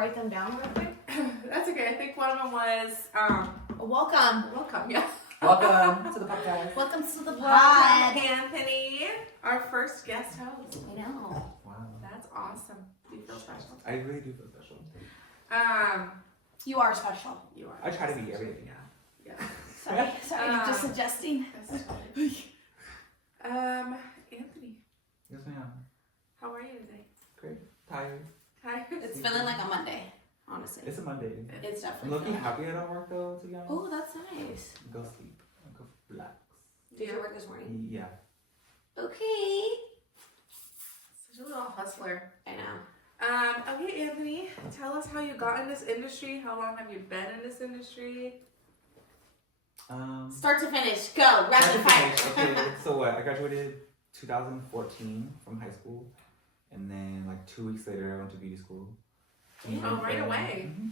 write them down real quick? That's okay. I think one of them was welcome. Yeah. Welcome to the podcast. Welcome to the pod. Welcome, Anthony, our first guest host. I know. Wow. That's awesome. Do you feel special? I really do feel special. You are special. You are. I try to be everything. Yeah. Sorry, just suggesting. Anthony, Yes, ma'am. how are you today? Great. Tired. Hi. It's feeling like a Monday, honestly. It's a Monday. It's I'm definitely. looking happy I don't work though, to be honest. Oh, that's nice. Go sleep. Go relax. Did you work this morning? Yeah. Okay. Such a little hustler. I know. Okay, Anthony, tell us how you got in this industry. How long have you been in this industry? Start to finish. Go. Rapid fire. Okay, so what? I graduated 2014 from high school, and then like 2 weeks later, I went to beauty school. Oh, right away. Mm-hmm.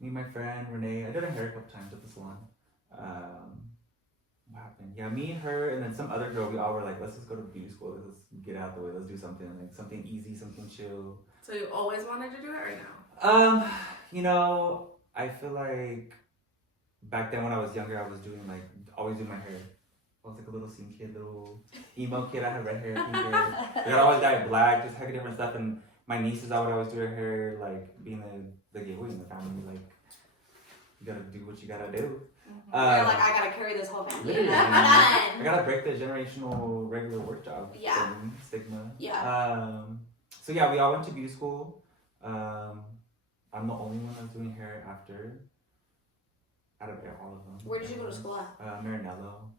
Me and my friend Renee. I did her hair a couple times at the salon. What happened? Yeah, me and her, and then some other girl. We all were like, let's just go to beauty school. Let's get out the way. Let's do something like something easy, something chill. So you always wanted to do it, or no? You know, I feel like back then when I was younger, I was doing like always doing my hair. I was like a little scene kid, little emo kid. I had red hair, pink hair. I always dyed black, just heck of different stuff. And my nieces, I would always do her hair, like being the gateway in the family. Like you gotta do what you gotta do. You're like, I gotta carry this whole family. Literally, Done. I gotta break the generational regular work job stigma. Yeah. So yeah, we all went to beauty school. I'm the only one that's doing hair after. Out of all of them. Where did you go to school at? Marinello.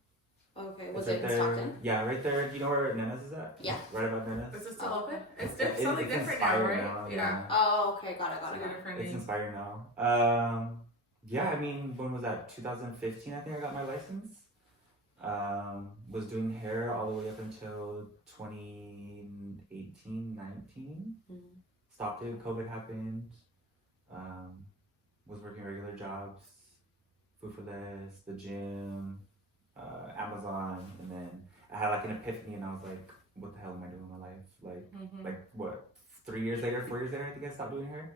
Okay. Was It's it right in there. Stockton? Yeah, right there. Do you know where Nana's is at? Yeah. Right above Nana's. Is it still open? It's It's something different now, Inspire right? now, Yeah. Oh, okay. Got it. It's a different It's name. Inspire now. Yeah, I mean, when was that? 2015, I think I got my license. Was doing hair all the way up until 2018, 19. Mm-hmm. Stopped it. COVID happened. Was working regular jobs. Food for Less, the gym, Amazon, and then I had like an epiphany, and I was like, "What the hell am I doing with my life?" Like what? 4 years later, I think I stopped doing hair.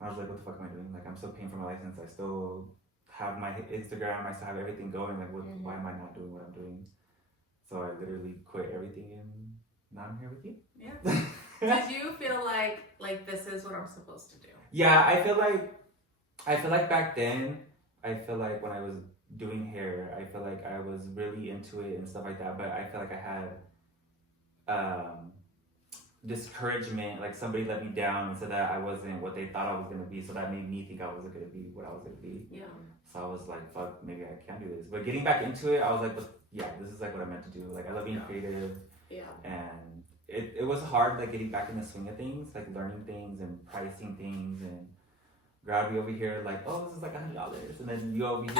I was like, "What the fuck am I doing? Like, I'm still paying for my license. I still have my Instagram. I still have everything going. Like, why am I not doing what I'm doing?" So I literally quit everything, and now I'm here with you. Yeah. Did you feel like this is what I'm supposed to do? Yeah, I feel like back then. I feel like when I was doing hair, I feel like I was really into it and stuff like that. But I feel like I had discouragement, like somebody let me down and said that I wasn't what they thought I was gonna be. So that made me think I wasn't gonna be what I was gonna be. Yeah. So I was like, fuck, maybe I can't do this. But getting back into it, I was like, yeah, this is like what I meant to do. Like I love being creative. Yeah. And it was hard, like getting back in the swing of things, like learning things and pricing things and. Grab you over here like, oh, this is like $100, and then you over here.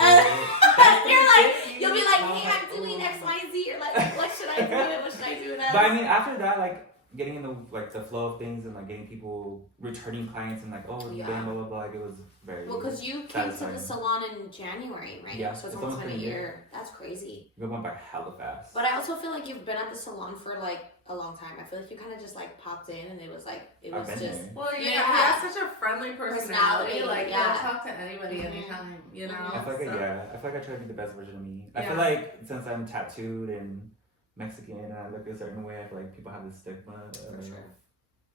You'll be like, hey, I'm doing X, Y, Z. You're like, what should I do? What should I do next? But I mean, after that, like getting in the flow of things and like getting people returning clients and like, oh, blah blah blah. Like it was very. Well, because you came to the salon in January, right? Yeah, so it's almost been a year. That's crazy. We went by hella fast. But I also feel like you've been at the salon for like a long time. I feel like you kind of just like popped in and it was just. There. Well, you have such a friendly personality. Like yeah. you'll talk to anybody anytime. You know. I feel like I feel like I try to be the best version of me. I feel like since I'm tattooed and Mexican and I look a certain way, I feel like people have this stigma of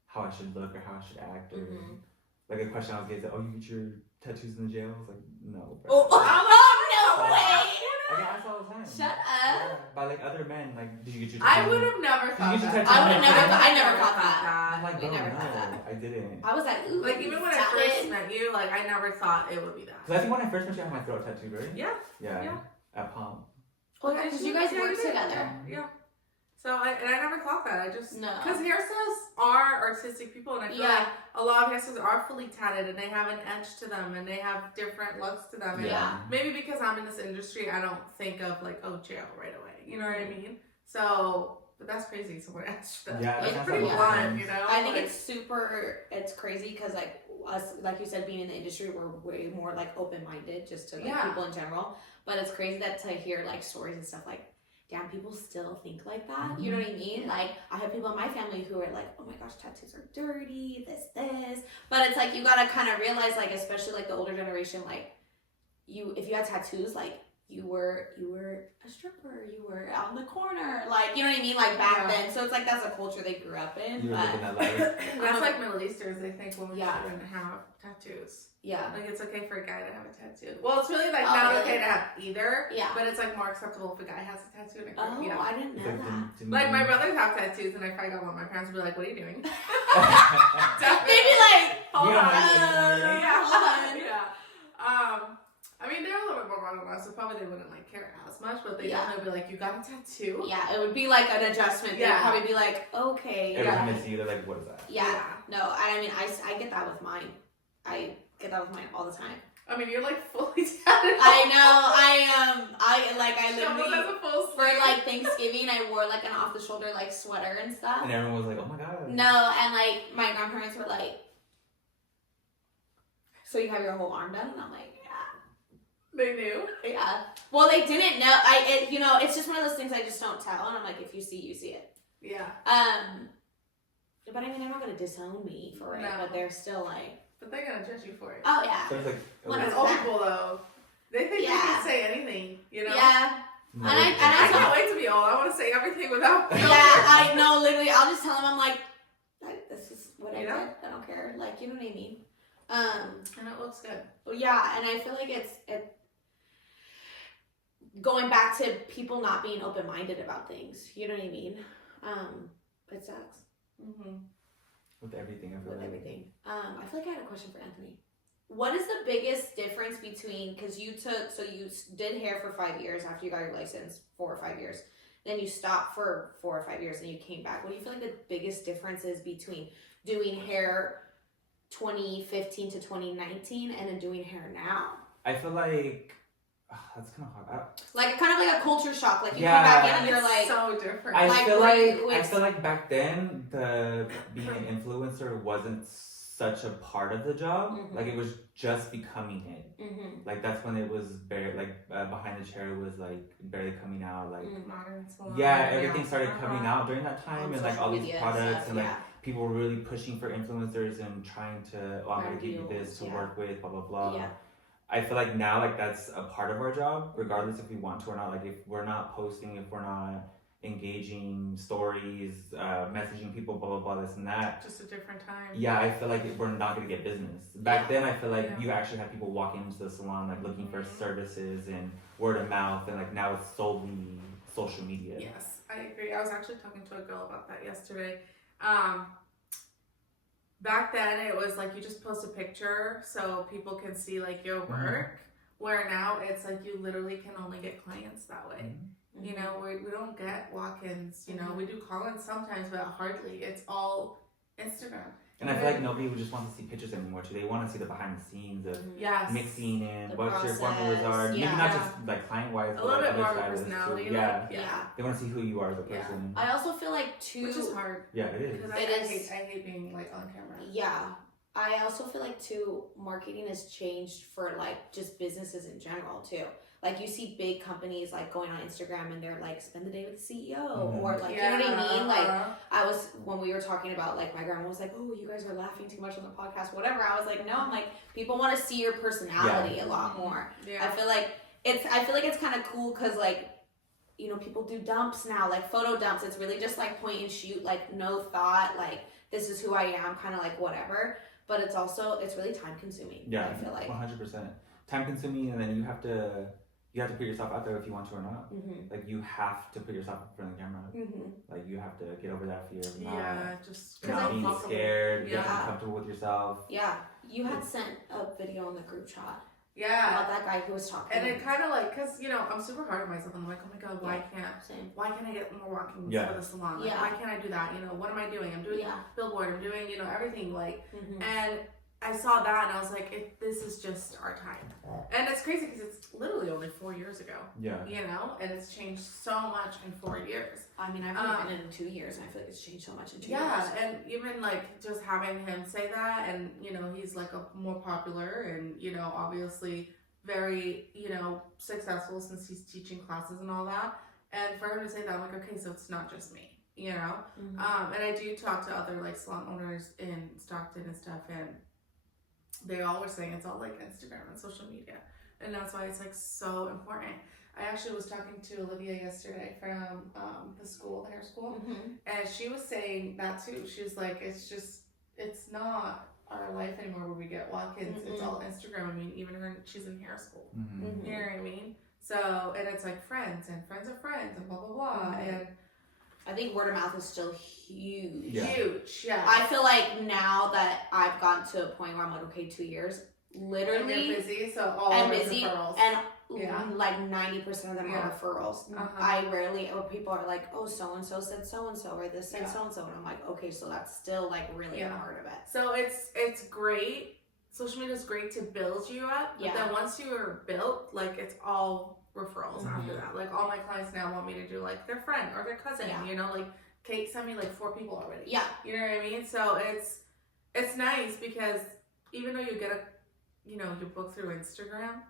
how I should look or how I should act or like a question I was getting, oh, you get your tattoos in the jail? I was like, no. Bro. Oh, no way! I get asked all the time. Shut up. Yeah, by like other men, like, did you get your I would have never thought that. I never thought that. I'm like, We no, never thought that. I didn't. I was like, ooh. Like even when I first met you, like I never thought it would be that. Because I think when I first met you, I had my throat tattooed, right? Yeah. Yeah. At Palm. Oh, because you guys work together. Yeah. So I never thought that. I just because No. hairstylists are artistic people, and I feel like a lot of hairstylists are fully tatted, and they have an edge to them, and they have different looks to them. And maybe because I'm in this industry, I don't think of like jail right away. You know what I mean? So, but that's crazy. Someone asked that. Yeah, it's pretty blunt, you know. I think it's crazy because like us, like you said, being in the industry, we're way more like open minded just to like people in general. But it's crazy that to hear like stories and stuff like. damn, people still think like that. You know what I mean? Like, I have people in my family who are like, oh my gosh, tattoos are dirty, this. But it's like, you gotta kind of realize, like, especially like the older generation, like, if you had tattoos, like, you were a stripper, you were out in the corner, like, you know what I mean, like back then. So it's like that's a culture they grew up in. You were living that life. That's like Middle Easters. They think women shouldn't have tattoos. Yeah, like it's okay for a guy to have a tattoo. Well, it's really like not okay to have either. Yeah, but it's like more acceptable if a guy has a tattoo and a girl. Oh, I didn't know that. Like my brothers have tattoos, and if I got one, my parents would be like, "What are you doing?" They'd be like, "Hold on, hold on." Yeah. I mean, they're a little bit more organized, so probably they wouldn't like care as much, but they definitely would be like, "You got a tattoo?" Yeah, it would be like an adjustment. They'd probably be like, "Okay." Every time they see you, they're like, "What is that?" Yeah. No, I mean, I get that with mine. I get that with mine all the time. I mean, you're like fully tatted. I know. I literally for like Thanksgiving, I wore like an off the shoulder like sweater and stuff. And everyone was like, "Oh my god." No, and like my grandparents were like, "So you have your whole arm done?" And I'm like, They knew. Yeah. Well, they didn't know. It's just one of those things I just don't tell. And I'm like, if you see, you see it. Yeah. But I mean, they're not gonna disown me for it. No. But they're still like. But they're gonna judge you for it. Oh yeah. So it's like. When it's old people though, they think they can say anything. You know. Yeah. No, and I can't wait to be old. I want to say everything without. Yeah, I know. Literally, I'll just tell them I'm like, this is what I did. I don't care. Like, you know what I mean. And it looks good. Yeah, and I feel like it's going back to people not being open-minded about things. You know what I mean? It sucks. Mm-hmm. With everything. Everything. I feel like I had a question for Anthony. What is the biggest difference between, because you did hair for 5 years after you got your license, 4 or 5 years. Then you stopped for 4 or 5 years and you came back. What do you feel like the biggest difference is between doing hair 2015 to 2019 and then doing hair now? I feel like that's kind of hard. Like kind of like a culture shock. Like you come back in and you're like so different. I feel like back then being an influencer wasn't such a part of the job. Mm-hmm. Like it was just becoming it. Mm-hmm. Like that's when it was barely behind the chair was like barely coming out. Like modern salon. Yeah, everything started coming out during that time, and like all these products stuff, and like people were really pushing for influencers and trying to I'm gonna give you this to work with, blah blah blah. Yeah. I feel like now like that's a part of our job, regardless if we want to or not. Like if we're not posting, if we're not engaging stories, messaging people, blah blah blah, this and that. Just a different time. Yeah, I feel like we're not gonna get business. Back then, I feel like you actually had people walking into the salon like looking for services and word of mouth, and like now it's solely social media. Yes, I agree. I was actually talking to a girl about that yesterday. Back then, it was like you just post a picture so people can see like your work. Mm-hmm. Where now it's like you literally can only get clients that way. Mm-hmm. You know, we don't get walk-ins. You know, we do call-ins sometimes, but hardly. It's all Instagram. And I feel like nobody would just want to see pictures anymore too. They want to see the behind the scenes of mixing and what your formulas are. Maybe not just like client-wise, a little bit more personality. Yeah. They want to see who you are as a person. I also feel like too, which is hard. Yeah, it is. Because I hate being like on camera. Yeah. I also feel like too, marketing has changed for like just businesses in general too. Like you see big companies like going on Instagram and they're like spend the day with the CEO or like you know what I mean? Like when we were talking about like my grandma was like, oh, you guys are laughing too much on the podcast, whatever. I was like, no, I'm like people want to see your personality a lot more. Yeah. I feel like it's kind of cool because like you know people do dumps now, like photo dumps. It's really just like point and shoot, like no thought, like this is who I am, kind of like whatever. But it's really time consuming. Yeah, I feel like 100% time consuming, and then you have to put yourself out there if you want to or not. Mm-hmm. Like you have to put yourself in front of the camera. Mm-hmm. Like you have to get over that fear of not being scared. You have to be comfortable with yourself. Yeah, you had sent a video in the group chat. Yeah, about that guy who was talking. And it kind of like, cause you know, I'm super hard on myself. I'm like, oh my god, why can't I get more walk-ins for the salon? Like, why can't I do that? You know, what am I doing? I'm doing billboard. I'm doing, you know, everything like, and I saw that and I was like, this is just our time. And it's crazy because it's literally only 4 years ago. Yeah. You know, and it's changed so much in 4 years. I mean, I've only been in 2 years and I feel like it's changed so much in 2 years. Yeah, and even like just having him say that, and you know, he's like a more popular and, you know, obviously very, you know, successful since he's teaching classes and all that. And for her to say that, I'm like, okay, so it's not just me, you know? Mm-hmm. And I do talk to other like salon owners in Stockton and stuff, and they all were saying it's all like Instagram and social media. And that's why it's like so important. I actually was talking to Olivia yesterday from the school, the hair school, and she was saying that too. She's like, it's not our life anymore where we get walk-ins. It's all Instagram. I mean, even she's in hair school. You know what I mean? So, and it's like friends and friends of friends and blah, blah, blah. And I think word of mouth is still huge. Yeah. Huge, yeah. I feel like now that I've gotten to a point where I'm like, okay, 2 years, literally. And you're busy, so all and of busy, referrals. and like 90% of them are referrals. I rarely, or people are like, oh, so-and-so said so-and-so, or this said so-and-so. And I'm like, okay, so that's still like really a part of it. So it's great. Social media is great to build you up. But then once you are built, like it's all referrals after that. Like all my clients now want me to do like their friend or their cousin, you know, like Kate sent me like 4 people already. Yeah. You know what I mean? So it's nice because even though you get you book through Instagram,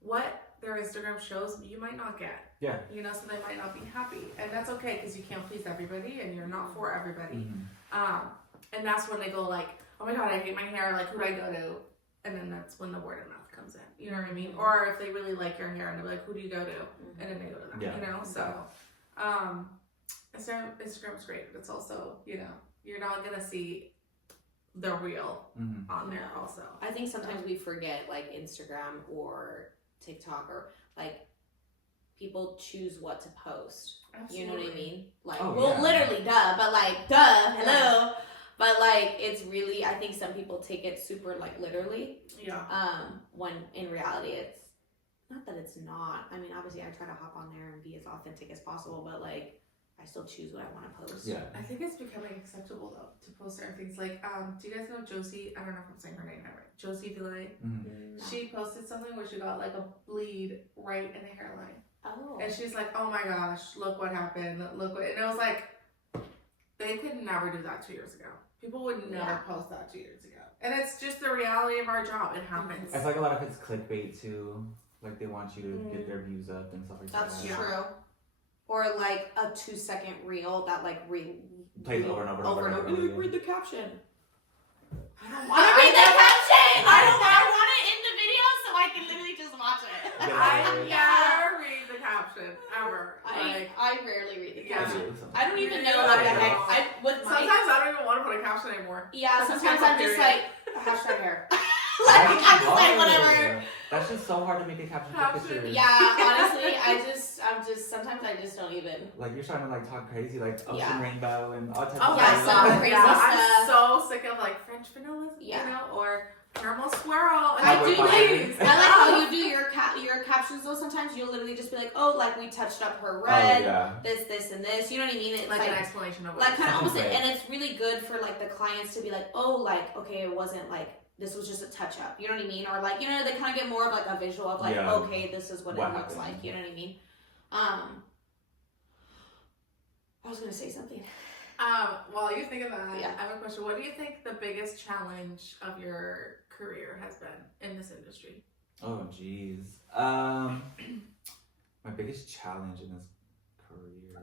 what their Instagram shows you might not get. Yeah. You know, so they might not be happy. And that's okay because you can't please everybody and you're not for everybody. And that's when they go like, oh my God, I hate my hair. Like, who do I go to? And then that's when the word of mouth comes in. You know what I mean? Or if they really like your hair and they're like, who do you go to? And then they go to them, you know? So, Instagram's great. It's also, you know, you're not going to see the real on there also. I think sometimes we forget like Instagram or TikTok or like people choose what to post. Absolutely. You know what I mean? Like, literally, duh, but like, duh, hello. But like, it's really, I think some people take it super like literally. Yeah. When in reality, it's not that it's not. I mean, obviously, I try to hop on there and be as authentic as possible, but like, I still choose what I want to post. Yeah. I think it's becoming acceptable though to post certain things. Like, do you guys know Josie? I don't know if I'm saying her name right. Josie Villay. She posted something where she got like a bleed right in the hairline. Oh. And she's like, oh my gosh, look what happened. Look what, and it was like, they could never do that 2 years ago. People would never post that 2 years ago. And it's just the reality of our job. It happens. I feel like a lot of it's clickbait too. Like they want you to get their views up and stuff like that. That's true. Or like a 2-second reel that like plays over and over and over. Read the caption. I don't want to read the caption. I want it in the video so I can literally just watch it. I never read the caption ever. I rarely read the caption. Yeah. I don't even know what the heck. Sometimes I don't even want to put a caption anymore. Yeah, sometimes I'm just like hashtag hair. Like I'm just like whatever. That's just so hard to make a caption for pictures. Yeah, honestly, I'm just sometimes I just don't even. Like you're trying to like talk crazy, like ocean rainbow and all types of stuff. Some crazy stuff. I'm so sick of like French vanilla, you know, or caramel swirl. And I like how you do your captions though. Sometimes you'll literally just be like, oh, like we touched up her red, this, and this. You know what I mean? It's like an explanation of like kind of almost, and it's really good for like the clients to be like, oh, like okay, it wasn't like. This was just a touch up, you know what I mean? Or like, you know, they kind of get more of like a visual of like, okay, this is what it looks like, you know what I mean? I was gonna say something. While you think of that, I have a question. What do you think the biggest challenge of your career has been in this industry? Oh, geez. My biggest challenge in this career.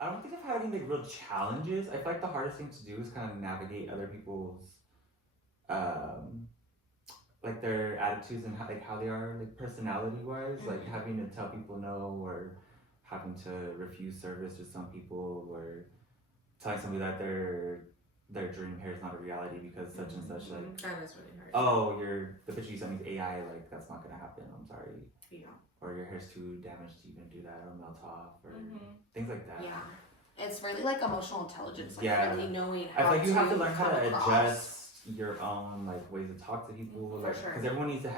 I don't think I've had any like real challenges. I feel like the hardest thing to do is kind of navigate other people's like their attitudes and how they are like personality wise, like having to tell people no or having to refuse service to some people or telling somebody that their dream hair is not a reality because such and such like that is really hard. Oh, the picture you sent me is AI, like that's not gonna happen. I'm sorry. Yeah. Or your hair's too damaged to even do that or melt off or things like that. Yeah. It's really like emotional intelligence, like really knowing how I feel like you have to learn how to adjust your own like ways to talk to people. For sure. Because everyone needs to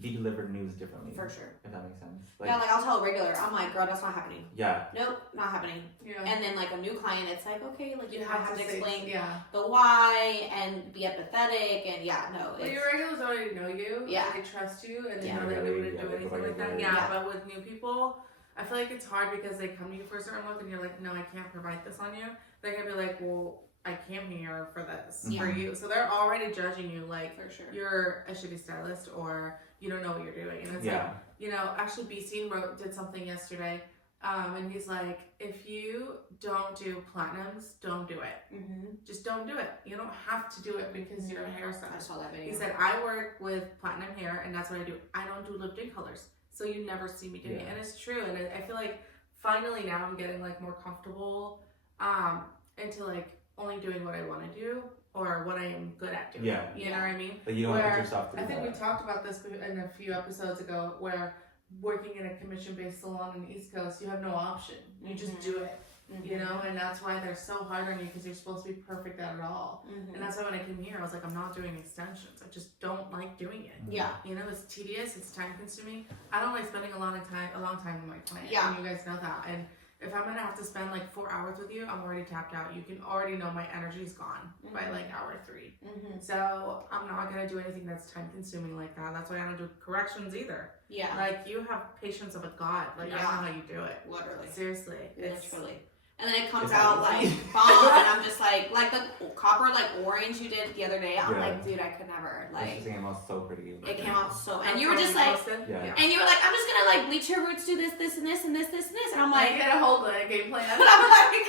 be delivered news differently. For sure. If that makes sense. Like, like I'll tell a regular, I'm like, girl, that's not happening. Yeah. Nope, not happening. Yeah. And then like a new client, it's like, okay, like you have to explain the why and be empathetic and Well, your regulars already know you. Yeah. They trust you and they know that we wouldn't do anything like that. Yeah. But with new people, I feel like it's hard because they come to you for a certain look and you're like, no, I can't provide this on you. They're gonna be like, well, I came here for this, for you. So they're already judging you like for sure. You're a shitty stylist or you don't know what you're doing. And it's like, you know, actually BC did something yesterday. And he's like, if you don't do platinums, don't do it. Just don't do it. You don't have to do it because you're a hairstylist. I saw that video. He said, I work with platinum hair and that's what I do. I don't do lip tint colors. So you never see me doing it. And it's true. And I feel like finally now I'm getting like more comfortable into like only doing what I want to do or what I am good at doing. You know what I mean? But you don't put yourself through I think that. we talked about this in a few episodes ago where working in a commission-based salon in the East Coast, you have no option. You just do it. You know, and that's why they're so hard on you because you're supposed to be perfect at it all. And that's why when I came here, I was like, I'm not doing extensions. I just don't like doing it. You know, it's tedious. It's time consuming. I don't like spending a long time with my client. And you guys know that. And if I'm gonna have to spend like 4 hours with you, I'm already tapped out. You can already know my energy's gone by like hour 3. So I'm not gonna do anything that's time consuming like that. That's why I don't do corrections either. Like you have patience of a god. Like I don't know how you do it. Literally. Seriously. Literally. And then it comes out like bomb, and I'm just like the copper like orange you did the other day. I'm like, dude, I could never like. It came out so pretty. It came out so, and you were just like, and you were like, I'm just gonna like bleach your roots, do this, and this, and this, and this, and I'm like, get a whole game plan. And I'm like,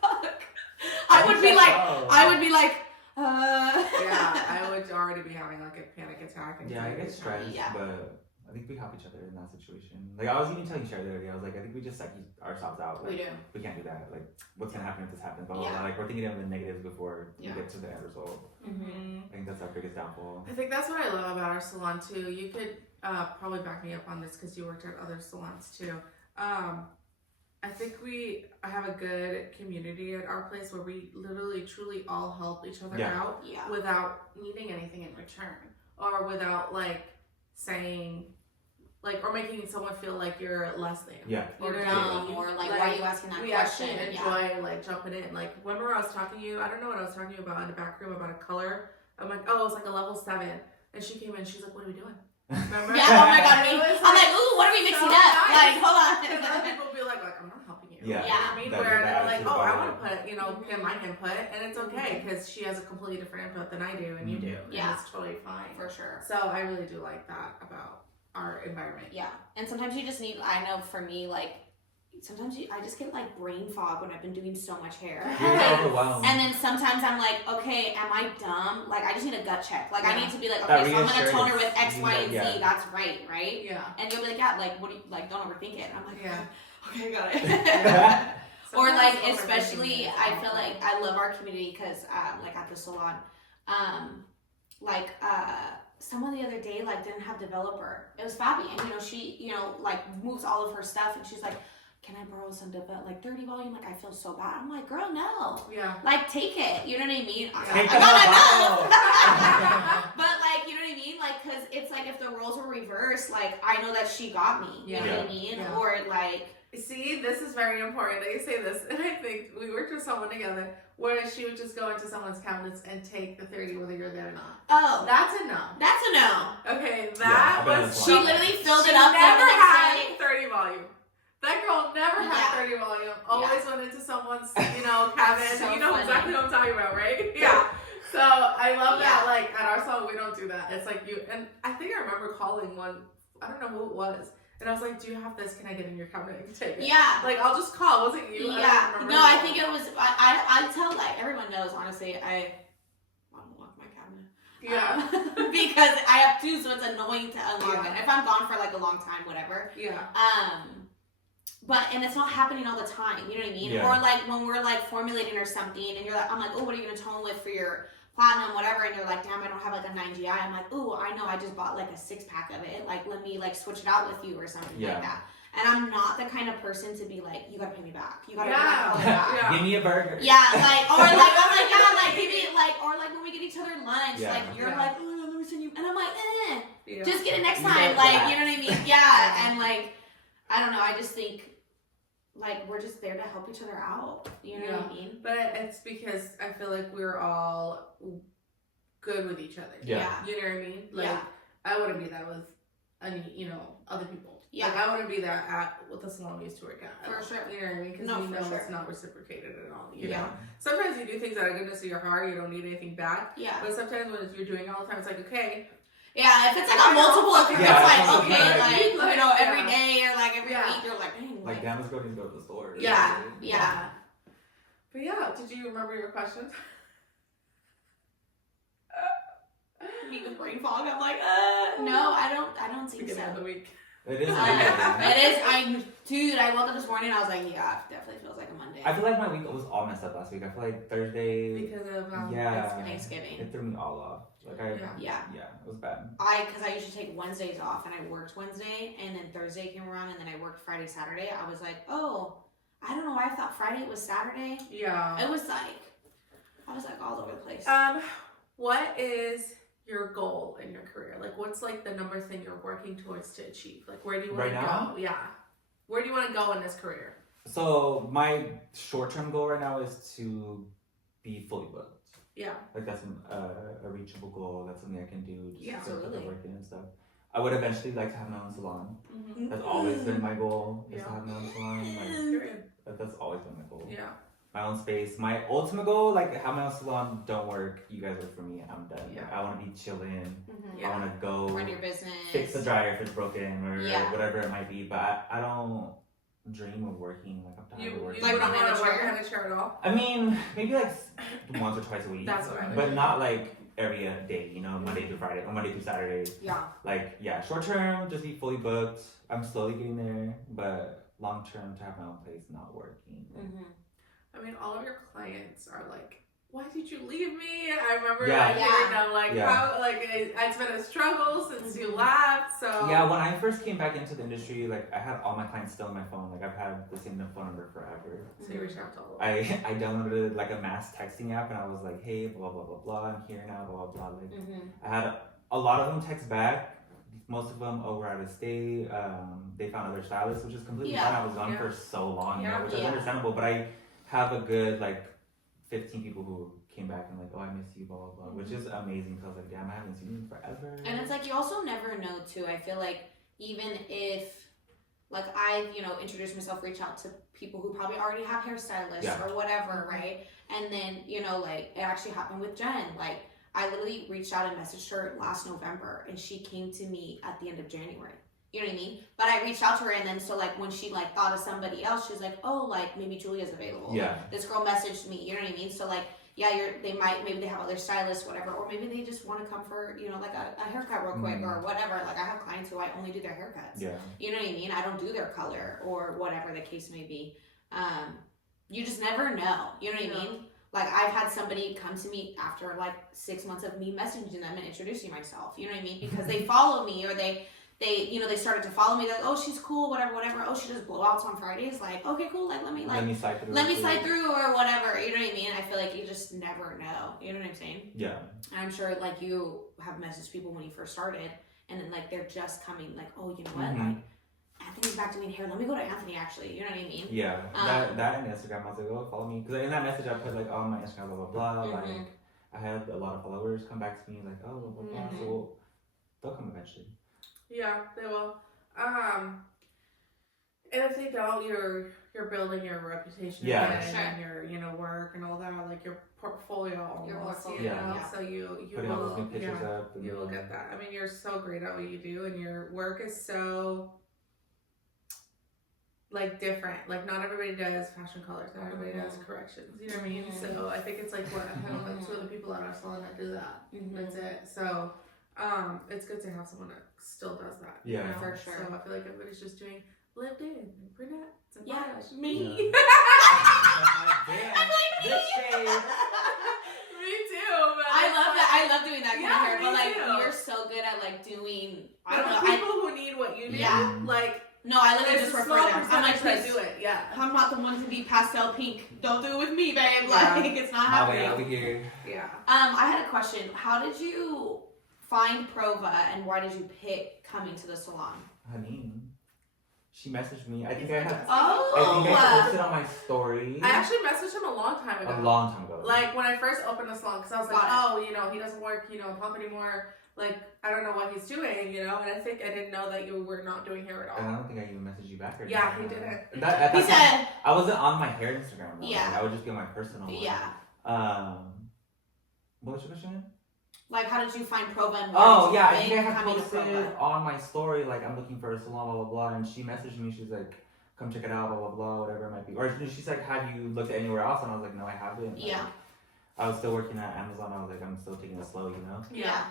fuck. I would be like, I would already be having like a panic attack. And I get stressed, but I think we help each other in that situation. Like I was even telling Sherry the other day, I was like, I think we just psych ourselves out. Like, we do. We can't do that. Like, what's gonna happen if this happens? Blah, blah, blah. Like we're thinking of the negatives before we get to the end result. I think that's our biggest downfall. I think that's what I love about our salon too. You could probably back me up on this because you worked at other salons too. I think we have a good community at our place where we literally, truly all help each other out without needing anything in return or without like saying. Like, or making someone feel like you're less than. Or dumb, or like, why are you asking that question? We actually enjoy, like, jumping in. Like, remember I was talking to you, I don't know what I was talking to you about in the back room about a color. I'm like, oh, it was like a level 7. And she came in, she's like, what are we doing? Remember? Oh my god, I'm like, ooh, what are we mixing up? Nice. Like, hold on. Because other people will be like, I'm not helping you. Yeah. You know what I mean? Where they're like, oh, I want to put, get my input. And it's okay, because she has a completely different input than I do and you do. And it's totally fine. For sure. So I really do like that about our environment. And sometimes you just need, I know for me, like, sometimes I just get like brain fog when I've been doing so much hair. And then sometimes I'm like, okay, am I dumb? Like, I just need a gut check. Like, I need to be like, okay, so I'm gonna tone her with X, Y, and Z. That's right? And you'll be like, like, what do you, like, don't overthink it. And I'm like, okay, got it. Or like, especially, I feel like I love our community because, like, at the salon, someone the other day like didn't have developer. It was Fabi, and she like moves all of her stuff, and she's like, can I borrow some like 30 volume? Like I feel so bad. I'm like, girl, no. Like take it. You know what I mean? I got enough. But like, you know what I mean? Like, cause it's like if the roles were reversed, like I know that she got me. You know what I mean? Or like. See, this is very important that you say this, and I think we worked with someone together where she would just go into someone's cabinets and take the 30 whether you're there or not. Oh, that's a no. That's a no. Okay, that was. She literally filled it up. Never had 30 volume. That girl never had 30 volume. Always went into someone's, cabinet. So you know funny. Exactly what I'm talking about, right? Yeah. So I love that. Like at our salon, we don't do that. It's like you, and I think I remember calling one. I don't know who it was. And I was like, do you have this? Can I get in your cabinet and take it? Yeah. Like, I'll just call. Was it you? I think it was, I tell, like, everyone knows, honestly, I want to unlock my cabinet. Because I have 2, so it's annoying to unlock it. If I'm gone for, like, a long time, whatever. And it's not happening all the time, you know what I mean? Or, like, when we're, like, formulating or something, and you're like, I'm like, oh, what are you going to tone with for your platinum, whatever, and you're like, damn, I don't have like a 9GI. I'm like, ooh, I know, I just bought like a 6-pack of it. Like, let me like switch it out with you or something like that. And I'm not the kind of person to be like, you gotta pay me back. You gotta pay me back. Give me a burger. Like, or like, I'm like, like, give me like, or like when we get each other lunch, like, you're like, oh, let me send you, and I'm like, just get it next time. Like, you know what I mean? And like, I don't know, I just think, like, we're just there to help each other out. You know what I mean? But it's because I feel like we're all good with each other. You know what I mean? Like, I wouldn't be that with any, other people. Yeah. Like, I wouldn't be that at what the salon we used to work at. For sure. You know what I mean? Because it's not reciprocated at all. You know? Sometimes you do things out of goodness of your heart. You don't need anything back. Yeah. But sometimes when you're doing it all the time, it's like, okay. Yeah, if it's like a multiple occurrence, like, okay, like, you know, every day or like every week, you're like, dang. Like, damn, let's go to the store. Yeah. Yeah. But yeah, did you remember your questions? Me with brain fog, I'm like, no, I don't think so. Beginning of the week. It is. Dude, I woke up this morning and I was like, yeah, it definitely feels like a Monday. I feel like my week was all messed up last week. I feel like Thursday. Because of Thanksgiving. It threw me all off. Like it was bad. Because I usually take Wednesdays off and I worked Wednesday and then Thursday came around and then I worked Friday, Saturday. I was like, oh, I don't know why I thought Friday was Saturday. Yeah. It was like, I was like all over the place. What is your goal in your career? Like, what's like the number thing you're working towards to achieve? Like, where do you want to go? Yeah. Where do you want to go in this career? So my short-term goal right now is to be fully booked. Yeah. Like that's a reachable goal. That's something I can do. Just absolutely. Working and stuff. I would eventually like to have my own salon. Mm-hmm. That's always been my goal. Is to have my own salon. Like, that's always been my goal. Yeah. My own space. My ultimate goal, like have my own salon. Don't work. You guys work for me. I'm done. Yeah. Like, I want to be chilling. Mm-hmm. I want to go run your business. Fix the dryer if it's broken or whatever it might be. But I don't dream of working. Like I'm tired of working. You wouldn't want to work on a chair at all? I mean, maybe like once or twice a week. That's what I mean. But not like every day, you know, Monday through Friday or Monday through Saturday. Yeah. Like, short term, just be fully booked. I'm slowly getting there, but long term, to have my own place, not working. Mm-hmm. I mean, all of your clients are like, why did you leave me? I remember hearing them like, how, like, it's been a struggle since you left, so. Yeah, when I first came back into the industry, like, I had all my clients still on my phone. Like, I've had the same phone number forever. So you reached out to all of them. I downloaded, like, a mass texting app, and I was like, hey, blah, blah, blah, blah, I'm here now, blah, blah, blah. Like, I had a lot of them text back. Most of them, we're out of state. They found other stylists, which is completely fine. I was gone for so long, you know, which is understandable. But I have a good, like, 15 people who came back and like, oh, I miss you, blah, blah, blah, which is amazing because like, damn, I haven't seen you forever. And it's like, you also never know too. I feel like even if like I've, you know, introduced myself, reach out to people who probably already have hairstylists or whatever, right? And then, you know, like it actually happened with Jen. Like I literally reached out and messaged her last November and she came to me at the end of January. You know what I mean? But I reached out to her and then so like when she like thought of somebody else, she's like, oh, like maybe Julia's available. Yeah. Like, this girl messaged me, you know what I mean? So like, yeah, maybe they have other stylists, whatever, or maybe they just want to come for, you know, like a haircut real quick or whatever. Like I have clients who I only do their haircuts. Yeah. You know what I mean? I don't do their color or whatever the case may be. You just never know. You know what I mean? Like I've had somebody come to me after like 6 months of me messaging them and introducing myself. You know what I mean? Because they follow me or they you know, they started to follow me. Like, oh, she's cool, whatever. Oh, she does blowouts on Fridays. Like, okay, cool. Like, let me slide through or whatever. You know what I mean? I feel like you just never know. You know what I'm saying? Yeah. And I'm sure like you have messaged people when you first started, and then like they're just coming. Like, oh, you know what? Like, Anthony's back doing hair. Let me go to Anthony. Actually, you know what I mean? Yeah. That and Instagram, I was like, oh, follow me, because in that message I put like, oh, my Instagram, blah blah blah. Like, I had a lot of followers come back to me like, oh, blah blah blah. So they'll come eventually. Yeah, they will. And if they don't, you're building your reputation and your, you know, work and all that, like your portfolio almost, you know? So you will get that. I mean, you're so great at what you do and your work is so like different. Like not everybody does fashion colors, not everybody does corrections. You know what I mean? So I think it's like what I don't know, 2 other people at our salon that do that. That's it. So it's good to have someone that still does that. Yeah, you know? For sure. So I feel like everybody's just doing lived in and brunettes and me. Yeah. I'm like me. Me too. I love that. I love doing that kind of hair. But like too. you're so good at like doing. I don't know. People who need what you do. Like. No, I literally just refer them. I'm like, please do it. Yeah. I'm not the one to be pastel pink. Don't do it with me, babe. Like it's not happening. Over here. Yeah. I had a question. How did you find Prova and why did you pick coming to the salon? Hanin. She messaged me. I think I posted on my story. I actually messaged him a long time ago. A long time ago. Like when I first opened the salon, because I was like, oh, you know, he doesn't work, you know, pump anymore. like, I don't know what he's doing, you know? And I think I didn't know that you were not doing hair at all. And I don't think I even messaged you back or Yeah, anything. he didn't. He said, I wasn't on my hair Instagram though. Yeah. Like, I would just be on my personal one. yeah. What was your question? Like, how did you find Prova and Oh, yeah, I think I had coming to posted Prova? on my story, like, I'm looking for a salon, blah, blah, blah, and she messaged me, she's like, come check it out, blah, blah, blah, whatever it might be. Or she's like, have you looked at anywhere else? And I was like, no, I haven't. Like, Yeah. I was still working at Amazon, I was like, I'm still taking it slow, you know? Yeah.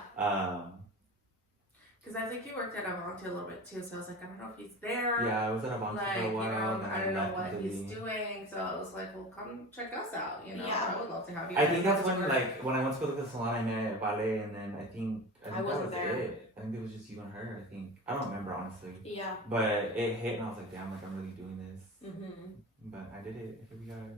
Because I think you worked at Avanti a little bit too, so I was like, I don't know if he's there. Yeah, I was at Avanti Like, for a while. you know, and I don't know what completely. he's doing, so I was like, well, come check us out, you know? Yeah. I would love to have you. I think that's when, like, when I went to go to the salon, I met Vale, and then I think I that wasn't was there. it. I think it was just you and her, I think. I don't remember, honestly. Yeah. But it hit, and I was like, damn, like, I'm really doing this. Mm-hmm. But I did it. Here we are.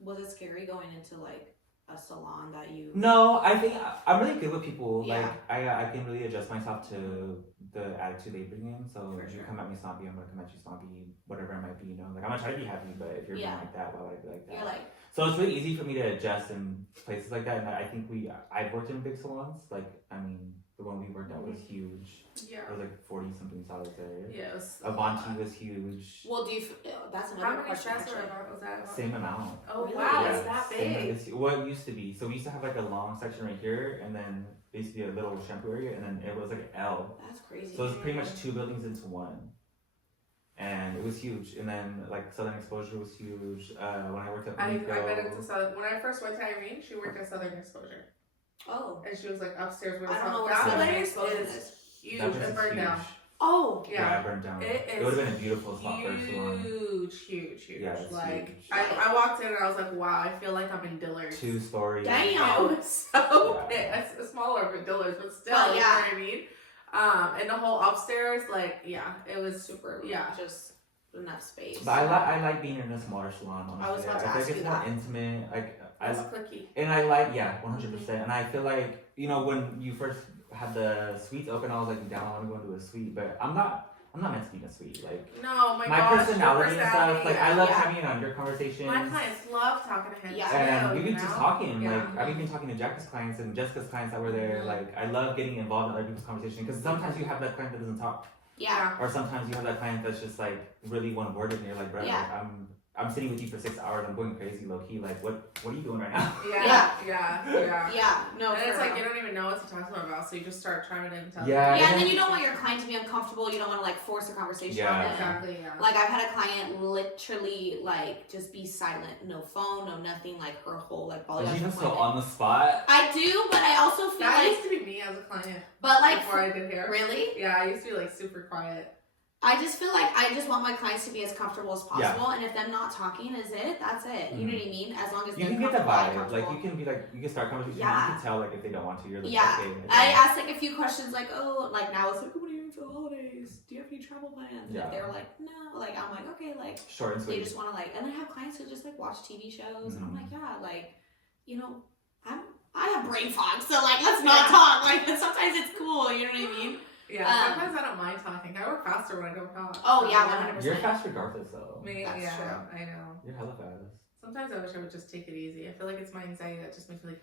Was it scary going into, like, a salon that you... No, I think I'm really good with people. Yeah. Like, I can really adjust myself to the attitude they bring in. So For if you sure. come at me snobby, I'm gonna come at you snobby, whatever it might be, you know? Like, I'm gonna try to be happy, but if you're being Yeah. like that, why would I be like that? You're like... So it's really easy for me to adjust in places like that. And I think I've worked in big salons. Like, I mean, the one we worked at was huge. Yeah. There was like 40 something salads there. Yeah, it was Avanti was huge. Well, do you... That's How another many question, shots actually. was that? Same amount. Oh, Really? wow, Yeah, it's that same- big. it's what it used to be. So we used to have like a long section right here, and then basically a little shampoo area, and then it was like an L. That's crazy. So it was pretty much 2 buildings into one. And it was huge. And then like Southern Exposure was huge. When I worked at I Mexico, went into Southern, when I first went to Irene, she worked at Southern Exposure. Oh. And she was like upstairs where I don't know where that Southern place Exposure is is. huge. that place It is burned huge. down. Oh. Yeah, it burned down. It would have been a beautiful spot for a salon. Huge. Yeah, it's like huge. I walked in and I was like, wow, I feel like I'm in Dillard's. 2 stories. Damn. It was so Yeah. big. It's smaller than Dillard's, but still, Well, you yeah. know what I mean? And the whole upstairs, like, yeah, it was Super. Yeah. Just enough space. But I like being in a smaller salon, honestly. I was about to feel ask like it's you more that. intimate. Like It's clicky. And I like, 100%. And I feel like, you know, when you first had the suites open, I was like, damn, I want to go into a suite. But I'm not meant to be in a suite. Like, No, my my gosh, personality and stuff, like, I love yeah. having an under conversation. My clients love talking to him. Yeah. And too, we've been you just know? talking. Yeah. Like, I've been talking to Jessica's clients and Jessica's clients that were there. Mhm. Like, I love getting involved in other people's conversation. Because sometimes you have that client that doesn't talk. Yeah. Or sometimes you have that client that's just, like, really one-worded. And you're like, bro, Yeah. like, I'm sitting with you for 6 hours. I'm going crazy, low key. Like, what are you doing right now? Yeah. Yeah. No, And for it's like real. you don't even know what to talk to them about, so you just start chiming in and telling Yeah. them. Yeah, and then you don't want your client to be uncomfortable. You don't want to like force a conversation Yeah. on them. Exactly, yeah. Like I've had a client literally like just be silent, no phone, no nothing. Like her whole like Is balayage she just so appointment. on the spot? I do, but I also feel That like, used to be me as a client but like, before I did hair. really, Yeah, I used to be like super quiet. I just feel like I just want my clients to be as comfortable as possible, and if them not talking is it, that's it. You know what I mean? As long as You they're can get the comfortable, I'm vibe. Like, comfortable. you can be like, you can start conversation. Yeah. You can tell, like, if they don't want to. You're like, Yeah. okay. I asked like a few questions, like, oh, like now it's like, what are you doing for the holidays? Do you have any travel plans? And Yeah. if they're like, no, like I'm like, okay, like Short and they sweet. just want to like, and I have clients who just like watch TV shows, and I'm like, yeah, like, you know, I have brain fog, so like let's not talk. Like sometimes it's cool, you know what I mean? Yeah, sometimes I don't mind talking. I work faster when I don't talk. Oh yeah, 100%. You're fast regardless, though. Me, That's yeah, true. I know. You're hella fast. Sometimes I wish I would just take it easy. I feel like it's my anxiety that just makes me like,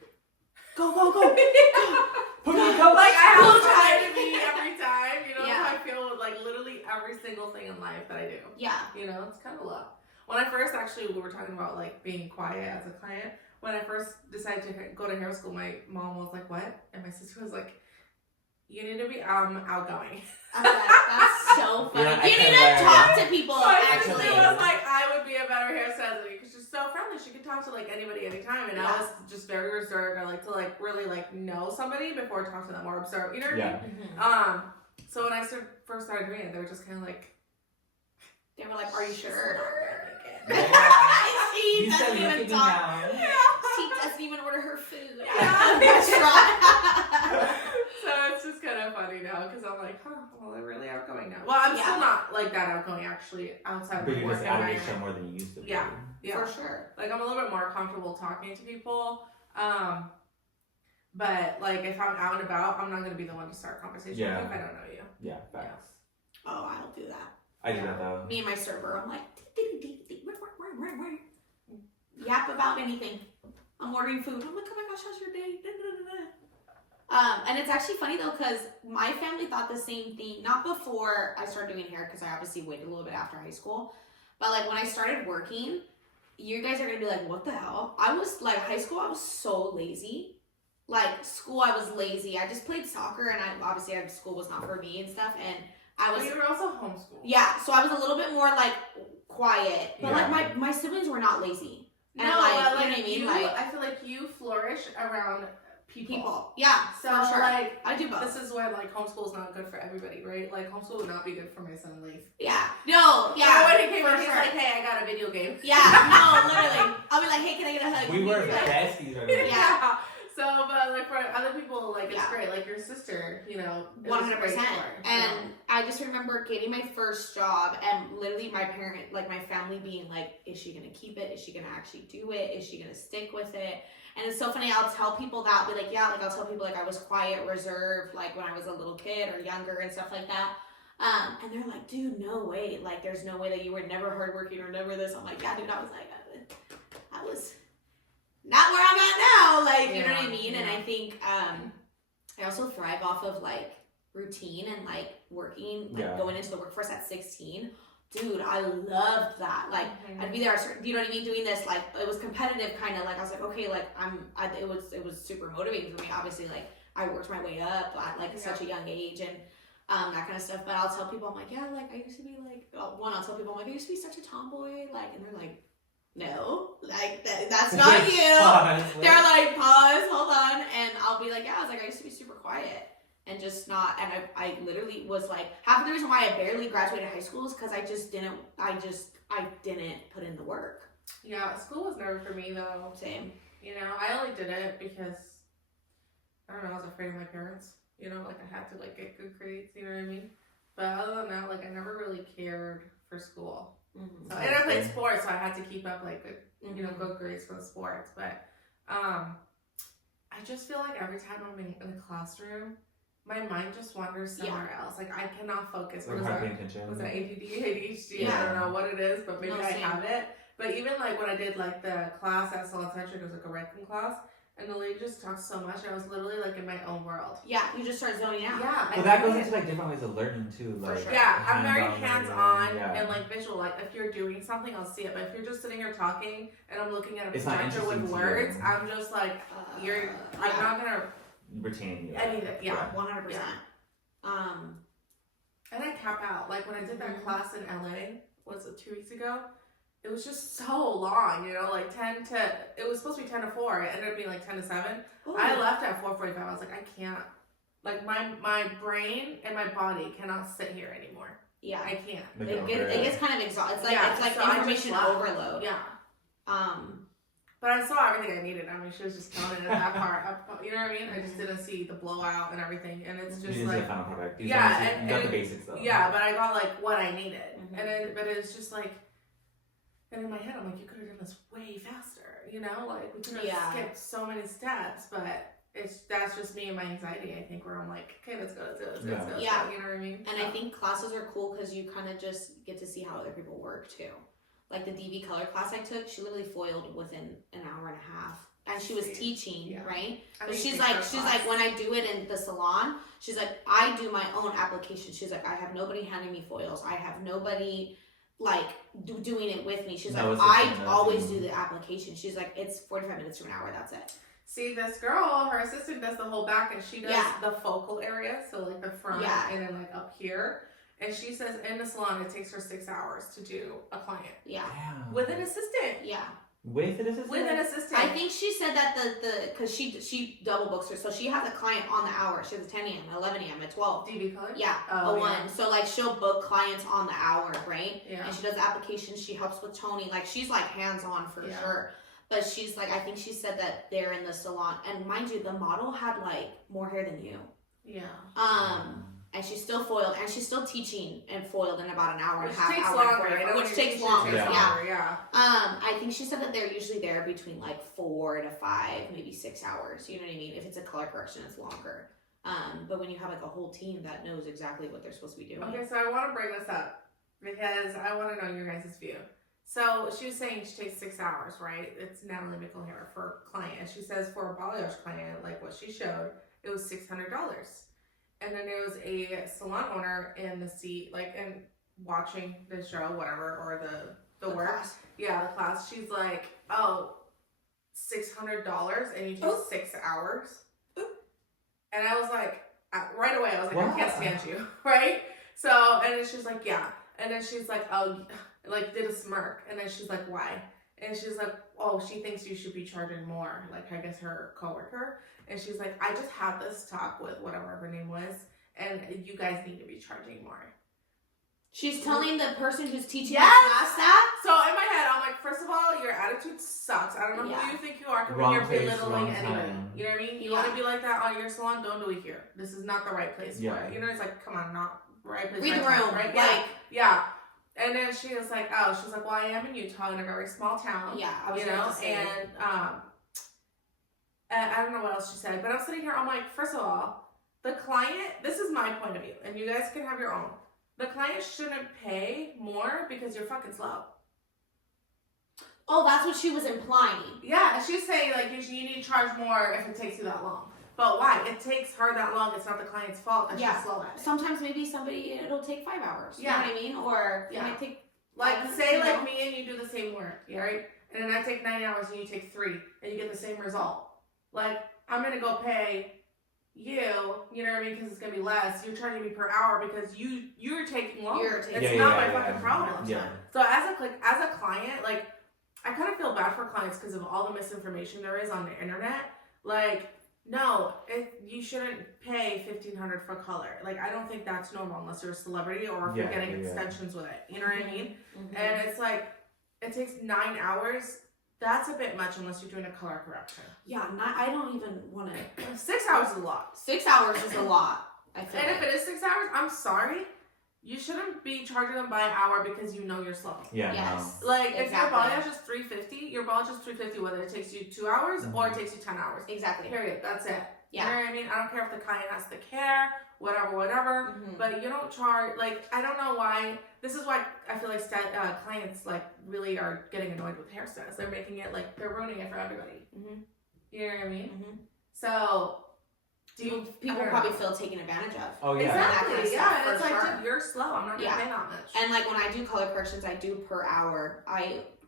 Go, go, go. Put me in coach. like I have Go, to try to be every time. You know Yeah. how I feel with like literally every single thing in life that I do. Yeah. You know, it's kind of low. When I first actually, we were talking about like being quiet as a client. When I first decided to go to hair school, my mom was like, "What?" And my sister was like, "You need to be outgoing." I'm like, that's so funny. Yeah, I you need to can talk to people. My Actually, sister was like, "I would be a better hairstylist because she's so friendly. She could talk to like anybody, anytime." And I Yeah. was just very reserved. I like to like really like know somebody before I talk to them or observe. You know what Yeah. I mean? So when I first started doing it, they were just kind of like, they were like, "Are you sure?" Yeah. She You said doesn't look at even me talk. now. She doesn't even order her food Yeah. at the restaurant. So it's just kind of funny now because I'm like, well, they're really outgoing now. Well, I'm Yeah. still not like that outgoing actually outside But of you're work just adding your environment. show more than you used to be. Yeah. Yeah. For sure. Like I'm a little bit more comfortable talking to people. But like if I'm out and about, I'm not gonna be the one to start a conversation Yeah. with you if I don't know you. Yeah, facts. Oh, I don't do that. I do Yeah. that, though. Me and my server, I'm like, yap about anything. I'm ordering food. I'm like, oh my gosh, how's your day? And it's actually funny though, because my family thought the same thing, not before I started doing hair, because I obviously waited a little bit after high school, but like when I started working, you guys are gonna be like, what the hell? I was like, high school, I was so lazy. Like school, I was lazy. I just played soccer, and school was not for me and stuff, and I was. But you were also homeschooled. Yeah, so I was a little bit more like quiet, but like my siblings were not lazy. And no, like, but like you know what I mean? Like, I feel like you flourish around people. Yeah, so for sure. Like I do both. This is why like homeschool is not good for everybody, right? Like homeschool would not be good for my son, Leaf. Yeah. No. Yeah. So when he came in, he's sure. like, "Hey, I got a video game." Yeah. No, literally. I'll be like, "Hey, can I get a hug?" We were besties right now. Yeah. So, but like for other people, like it's great. Like your sister, 100%. And I just remember getting my first job, and literally my family being like, "Is she gonna keep it? Is she gonna actually do it? Is she gonna stick with it?" And it's so funny. I'll tell people that, be like, yeah, like I'll tell people like I was quiet, reserved, like when I was a little kid or younger and stuff like that. And they're like, dude, no way. Like, there's no way that you were never hardworking or never this. I'm like, yeah, dude. I was like, I was not where I'm at now. Like, you know what I mean? Yeah. And I think I also thrive off of like routine and like working, like going into the workforce at 16. Dude, I loved that. Like, I'd be there, you know what I mean, doing this, like, it was competitive, kind of, like, I was like, okay, like, it was super motivating for me, obviously, like, I worked my way up at, like, such a young age, and that kind of stuff, but I'll tell people, I'm like, yeah, like, I used to be, like, I'll tell people, I'm like, I used to be such a tomboy, like, and they're like, no, like, that's not you. They're like, pause, hold on, and I'll be like, yeah, I was like, I used to be super quiet. And just not, and I literally was like, half of the reason why I barely graduated high school is because I didn't put in the work. Yeah, school was never for me though. Same. I only did it because, I don't know, I was afraid of my parents. Like I had to like get good grades, you know what I mean? But other than that, like I never really cared for school. Mm-hmm. So, and I played sports, so I had to keep up like with, good grades for the sports. But I just feel like every time I'm in the classroom, my mind just wanders somewhere else. Like, I cannot focus. Like, hard paying attention. Was that ADD, ADHD? Yeah. I don't know what it is, but maybe I have it. But even, like, when I did, like, the class at Solid Centric, it was, like, a writing class, and the lady just talked so much, I was literally, like, in my own world. Yeah, you just start zoning out. Yeah. Well, that goes into, like, different ways of learning, too. Like, sure. Yeah, I'm very hands-on and, like, visual. Like, if you're doing something, I'll see it. But if you're just sitting here talking, and I'm looking at a projector with words, I'm just, like, I'm not going to retain you. I need it, 100%. Yeah. And I cap out. Like when I did that class in LA, was it 2 weeks ago? It was just so long, like it was supposed to be 10 to 4. It ended up being like 10 to 7. Ooh. I left at 4:45. I was like, I can't. Like my brain and my body cannot sit here anymore. Yeah. I can't. It gets kind of exhausting. It's like so information overload. Yeah. But I saw everything I needed. I mean, she was just killing it in that part. You know what I mean? I just didn't see the blowout and everything. And it's just like... the final product. You got the basics, though. Yeah, but I got, like, what I needed. Mm-hmm. But it's just, like... And in my head, I'm like, you could have done this way faster, Like, we could have skipped so many steps, but that's just me and my anxiety, I think, where I'm like, okay, let's go. Yeah. You know what I mean? And I think classes are cool because you kind of just get to see how other people work, too. Like the DV color class I took, she literally foiled within an hour and a half, and she was teaching, right? But she's like, when I do it in the salon, she's like, I do my own application. She's like, I have nobody handing me foils. I have nobody like doing it with me. She's like, I always do the application. She's like, it's 45 minutes to an hour. That's it. See, this girl, her assistant does the whole back, and she does the focal area, so like the front and then like up here. And she says in the salon, it takes her 6 hours to do a client. Yeah. Damn. With an assistant. Yeah. With an assistant? With an assistant. I think she said that because she double books her. So she has a client on the hour. She has a 10 a.m., 11 a.m., at 12. DV color? Yeah. Oh, one. So like she'll book clients on the hour, right? Yeah. And she does applications. She helps with toning. Like she's like hands-on for sure. But she's like, I think she said that they're in the salon. And mind you, the model had like more hair than you. Yeah. And she's still foiled, and she's still teaching and foiled in about an hour and a half. Which takes longer. Yeah. I think she said that they're usually there between like 4 to 5, maybe 6 hours. You know what I mean? If it's a color correction, it's longer. But when you have like a whole team that knows exactly what they're supposed to be doing. Okay, so I want to bring this up because I want to know your guys' view. So she was saying she takes 6 hours, right? It's Natalie Mickle here for client. She says for a balayage client, like what she showed, it was $600. And then there was a salon owner in the seat, like, and watching the show, whatever, or the work. Class. Yeah, the class. She's like, oh, $600 and you take 6 hours. And I was like, right away, I was like, I can't stand you, right? So, and then she's like, yeah. And then she's like, oh, like, did a smirk. And then she's like, why? And she's like, oh, she thinks you should be charging more. Like, I guess her coworker. And she's like, I just had this talk with whatever her name was, and you guys need to be charging more. She's telling the person who's teaching Yes! the class that? So in my head, I'm like, first of all, your attitude sucks. I don't know who you think you are because you're belittling anybody. You know what I mean? You want to be like that on your salon? Don't do it here. This is not the right place for it. You know, it's like, come on, not right place. Read the room, right? Like, yeah. And then she was like, oh, she's like, well, I am in Utah in a very small town. Yeah, I was going to say. And I don't know what else she said, but I'm sitting here, I'm like, first of all, the client, this is my point of view, and you guys can have your own. The client shouldn't pay more because you're fucking slow. Oh, that's what she was implying. Yeah, she's saying, like, you need to charge more if it takes you that long. But why? It takes her that long. It's not the client's fault that she's slow at it. Sometimes maybe it'll take 5 hours. You know what I mean? Or it might take... Like, say, like, me and you do the same work, right? And then I take 9 hours and you take 3, and you get the same result. Like, I'm going to go pay you know what I mean? Because it's going to be less. You're charging me per hour because you're taking longer. It's not my fucking problem. Yeah. So as a client, like, I kind of feel bad for clients because of all the misinformation there is on the internet. Like, no, you shouldn't pay $1,500 for color. Like, I don't think that's normal unless you're a celebrity or if you're getting extensions with it. You know what I mean? Mm-hmm. And it's like, it takes 9 hours. That's a bit much unless you're doing a color correction. Yeah, I don't even want to... 6 hours is a lot. 6 hours is a lot, I feel And if it is 6 hours, I'm sorry. You shouldn't be charging them by hour because you know you're slow. Yeah, yes. no. Like, if your balayage is $350, your balayage is $350 whether it takes you 2 hours or it takes you 10 hours. Exactly. Period. That's it. Yeah. You know what I mean? I don't care if the client has the care, whatever. Mm-hmm. But you don't charge, like, I don't know why. This is why I feel like clients, like, really are getting annoyed with hairstyles. They're making it, like, they're ruining it for everybody. Mm-hmm. You know what I mean? Mm-hmm. So... People probably feel taken advantage of. Oh, yeah. Exactly. Kind of yeah. It's like, dude, you're slow. I'm not going to pay that much. And like when I do color corrections, I do per hour.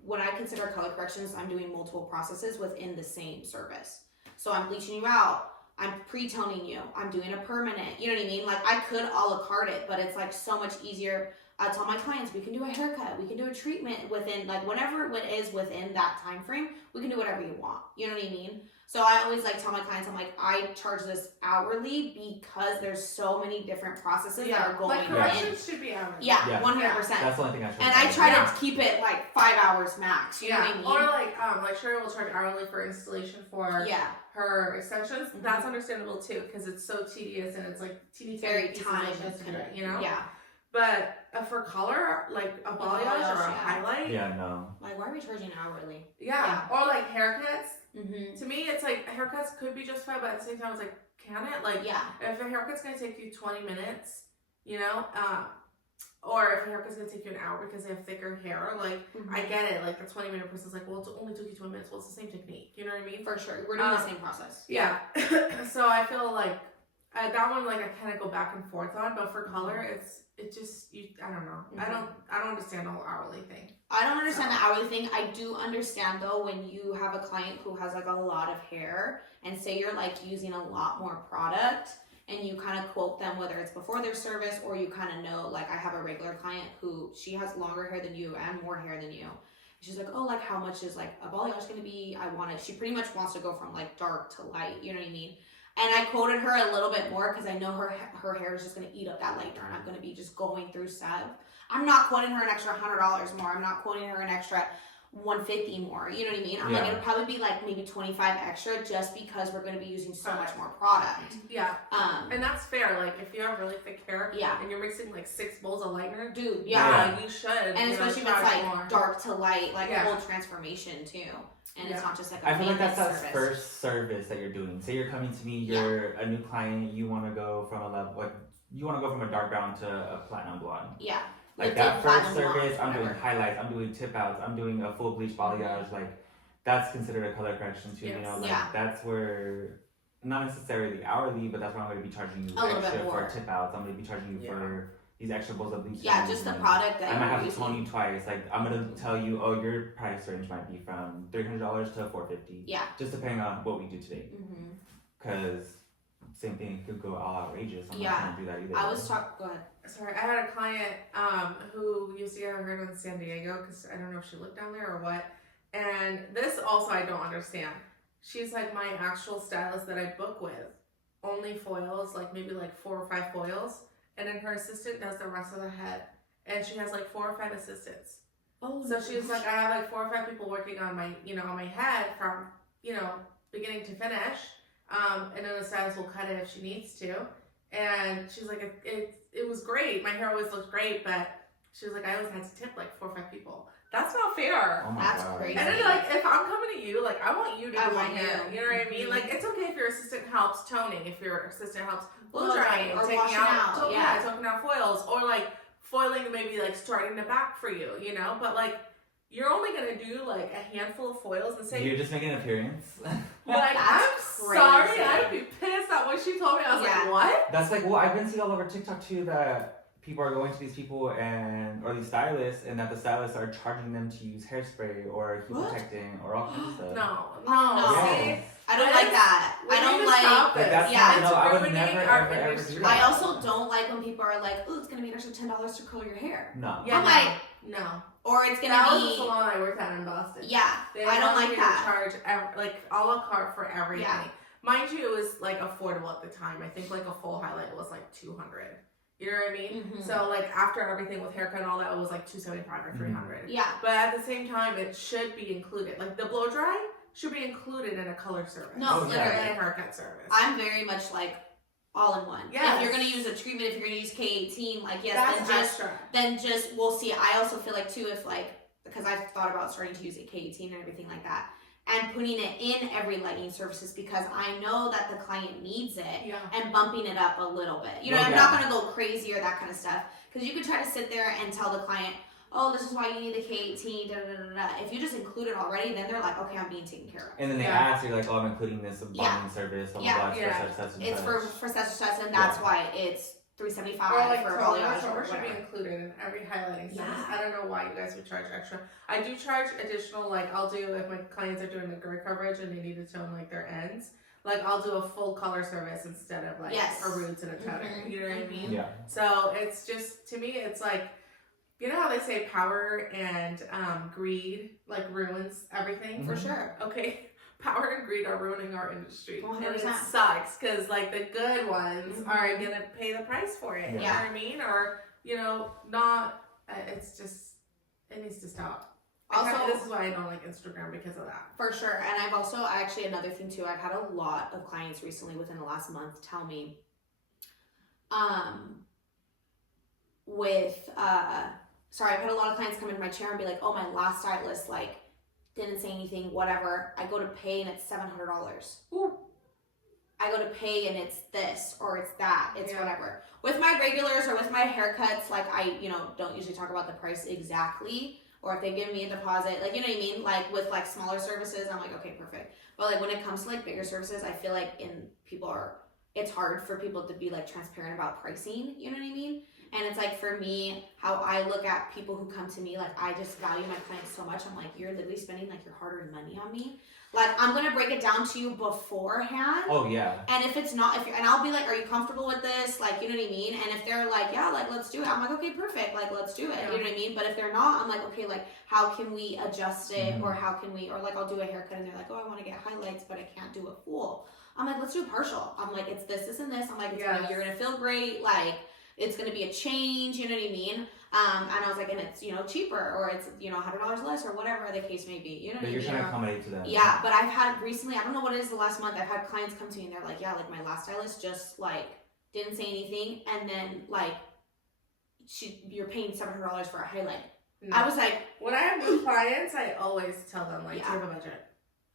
When I consider color corrections, I'm doing multiple processes within the same service. So I'm bleaching you out. I'm pre-toning you. I'm doing a permanent. You know what I mean? Like I could a la carte it, but it's like so much easier. I tell my clients, we can do a haircut. We can do a treatment within like whatever it is within that time frame. We can do whatever you want. You know what I mean? So I always like tell my clients, I'm like, I charge this hourly because there's so many different processes that are going in. Like corrections should be hourly. Yeah, 100%. That's the only thing I should. And I try to keep it like 5 hours max. You know what I mean? Or like Sherry will charge hourly for installation for her extensions. Mm-hmm. That's understandable too because it's so tedious and it's like very time consuming, you know? Yeah. But for color, like a balayage or a highlight. Yeah, no. Like, why are we charging hourly? Yeah. Or like haircuts. Mm-hmm. To me, it's like haircuts could be justified, but at the same time, it's like, can it? Like, if a haircut's going to take you 20 minutes, you know, or if a haircut's going to take you an hour because they have thicker hair, like, I get it. Like, the 20-minute person's like, well, it only took you 20 minutes. Well, it's the same technique. You know what I mean? For sure. We're doing the same process. Yeah. So I feel like that one, like, I kind of go back and forth on, but for color, it just, I don't know. Mm-hmm. I don't understand the whole hourly thing. I don't understand the hourly thing. I do understand though when you have a client who has like a lot of hair and say you're like using a lot more product and you kind of quote them whether it's before their service or you kind of know, like I have a regular client who she has longer hair than you and more hair than you. She's like, oh, like how much is like a balayage going to be? She pretty much wants to go from like dark to light. You know what I mean? And I quoted her a little bit more because I know her hair is just going to eat up that lighter and I'm going to be just going through Seb. I'm not quoting her an extra $100 more. I'm not quoting her an extra $150 more. You know what I mean? I'm like, it'll probably be like maybe $25 extra just because we're going to be using so much more product. Yeah. And that's fair. Like if you have really thick hair and you're mixing like 6 bowls of lightener, dude, you should. And especially if it's like dark to light, like a whole transformation too. And it's not just like a I feel like that's service. that first service that you're doing. Say you're coming to me, you're a new client, you want to go from a dark brown to a platinum blonde. Yeah. Like that first service, I'm doing highlights, I'm doing tip outs, I'm doing a full bleach balayage. Like that's considered a color correction too. You know, like that's where not necessarily hourly, but that's why I'm going to be charging you a little bit extra more for tip outs. I'm going to be charging you for these extra bowls of bleach. Yeah, just the product that I might have to using. tone you twice. Like I'm going to tell you, oh, your price range might be from $300 to $450. Yeah. Just depending on what we do today. Mm-hmm. Because same thing, it could go all outrageous. I'm Yeah. not going to do that either. I was talking. Go ahead. Sorry, I had a client who used to get her hair done in San Diego because I don't know if she lived down there or what. And this also I don't understand. She's like, my actual stylist that I book with only foils, like maybe like 4 or 5 foils, and then her assistant does the rest of the head. And she has like 4 or 5 assistants. Oh, so she's like, I have like 4 or 5 people working on my, on my head from, beginning to finish. And then the stylist will cut it if she needs to. And she's like, it was great. My hair always looked great, but she was like, I always had to tip like 4 or 5 people. That's not fair. Oh my That's God. crazy. And then like, if I'm coming to you, like I want you to do my hair. you. You know what I mean? Like it's okay if your assistant helps toning, if your assistant helps blow Blow drying, drying, or taking washing out, yeah. taking out foils, or like foiling maybe like starting the back for you, But like you're only gonna do like a handful of foils and say You're just making an appearance. like I'm crazy. sorry, I'd be pissed at what she told me. I was like, what? That's like, well, I've been seeing all over TikTok too that people are going to these people or these stylists, and that the stylists are charging them to use hairspray or heat protecting or all kinds of stuff. No. Yes. I don't like that. I don't like. That's Yeah. no, I would ruining never our ever industry. do that. I also don't like when people are like, "Oh, it's gonna be an extra $10 to curl your hair." No. Yeah, I'm like, no. or it's gonna That be. was the salon I worked at in Boston. Yeah, They I don't like wanted you that. to charge like a la carte for everything. Yeah. Mind you, it was like affordable at the time. I think like a full highlight was like $200. You know what I mean? Mhm. So like after everything with haircut and all that, it was like $275 or $300. Yeah. But at the same time, it should be included. Like the blow dry should be included in a color service. No, and literally. a haircut service. I'm very much like all in one. Yes. If you're gonna use a treatment, if you're gonna use K18, like yes, That's then just we'll see. I also feel like too, if like because I've thought about starting to use a K18 and everything like that, and putting it in every lighting services because I know that the client needs it, and bumping it up a little bit. You know, I'm not gonna go crazy or that kind of stuff because you could try to sit there and tell the client, oh, this is why you need the K18, da da da da. If you just include it already, then they're like, okay, I'm being taken care of. And then they ask, you're like, oh, I'm including this bonding service, blah, blah, blah, Yeah. for such and It's such. for such and such, and that's why it's $375 or like for a color balayage or should be whatever. included in every highlighting service. Yeah. I don't know why you guys would charge extra. I do charge additional, like I'll do if my clients are doing the grid coverage and they need to tone like their ends. Like I'll do a full color service instead of like a roots and a toner. You know what I mean? Yeah. So it's just, to me, it's like, you know how they say power and greed like ruins everything? For sure. Okay. Power and greed are ruining our industry. 100%. And it sucks because like the good ones are going to pay the price for it. You know what I mean? Or, not, it's just, it needs to stop. Also, this is why I don't like Instagram, because of that. For sure. And I've also, actually, another thing too, I've had a lot of clients recently within the last month tell me, I've had a lot of clients come into my chair and be like, oh, my last stylist, like, didn't say anything, whatever. I go to pay and it's $700. Ooh. I go to pay and it's this or it's that. It's whatever. With my regulars or with my haircuts, like, I, don't usually talk about the price exactly. Or if they give me a deposit, like, you know what I mean? Like, with, like, smaller services, I'm like, okay, perfect. But, like, when it comes to, like, bigger services, I feel like it's hard for people to be, like, transparent about pricing. You know what I mean? And it's like, for me, how I look at people who come to me, like, I just value my clients so much. I'm like, you're literally spending, like, your hard-earned money on me. Like, I'm going to break it down to you beforehand. Oh, yeah. And if it's not, and I'll be like, are you comfortable with this? Like, you know what I mean? And if they're like, yeah, like, let's do it. I'm like, okay, perfect. Like, let's do it. You know what I mean? But if they're not, I'm like, okay, like, how can we adjust it? Or how can we, or like, I'll do a haircut and they're like, oh, I want to get highlights, but I can't do a full. I'm like, let's do a partial. I'm like, it's this, this, and this. I'm like, you're going to feel great. Like, it's going to be a change, you know what I mean? And I was like, and it's, cheaper, or it's, $100 less, or whatever the case may be, you know what I mean? But you're trying to accommodate to them. Yeah, but I've had recently, I don't know what it is the last month, I've had clients come to me and they're like, yeah, like, my last stylist just, like, didn't say anything, and then, like, you're paying $700 for a highlight. No. I was like... When I have new clients, I always tell them, like, do you have a budget?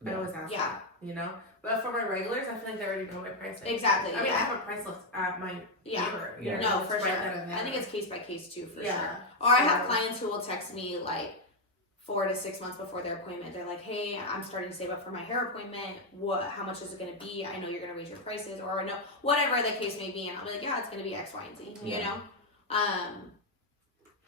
I always ask them, But for my regulars, I feel like they already know my price. Exactly. I mean, I have a price list at my neighbor. No, for sure. I think it's case by case too, for sure. Or I have clients who will text me like 4 to 6 months before their appointment, they're like, hey, I'm starting to save up for my hair appointment. How much is it going to be? I know you're going to raise your prices, or I know, whatever the case may be. And I'll be like, yeah, it's going to be X, Y, and Z, you know? I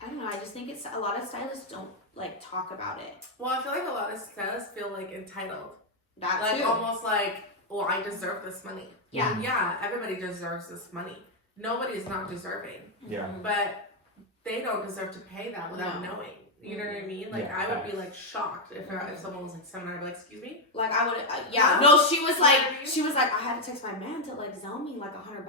don't know. I just think it's a lot of stylists don't like talk about it. Well, I feel like a lot of stylists feel like entitled. That like too. almost like, well, I deserve this money. Yeah. Yeah, everybody deserves this money. Nobody is not deserving. Yeah. But they don't deserve to pay that without knowing. You know what I mean? Like, I would be like shocked if someone was like $700. I'd be like, excuse me? Like, I would, no, she was like, I had to text my man to like Zelle me like $100.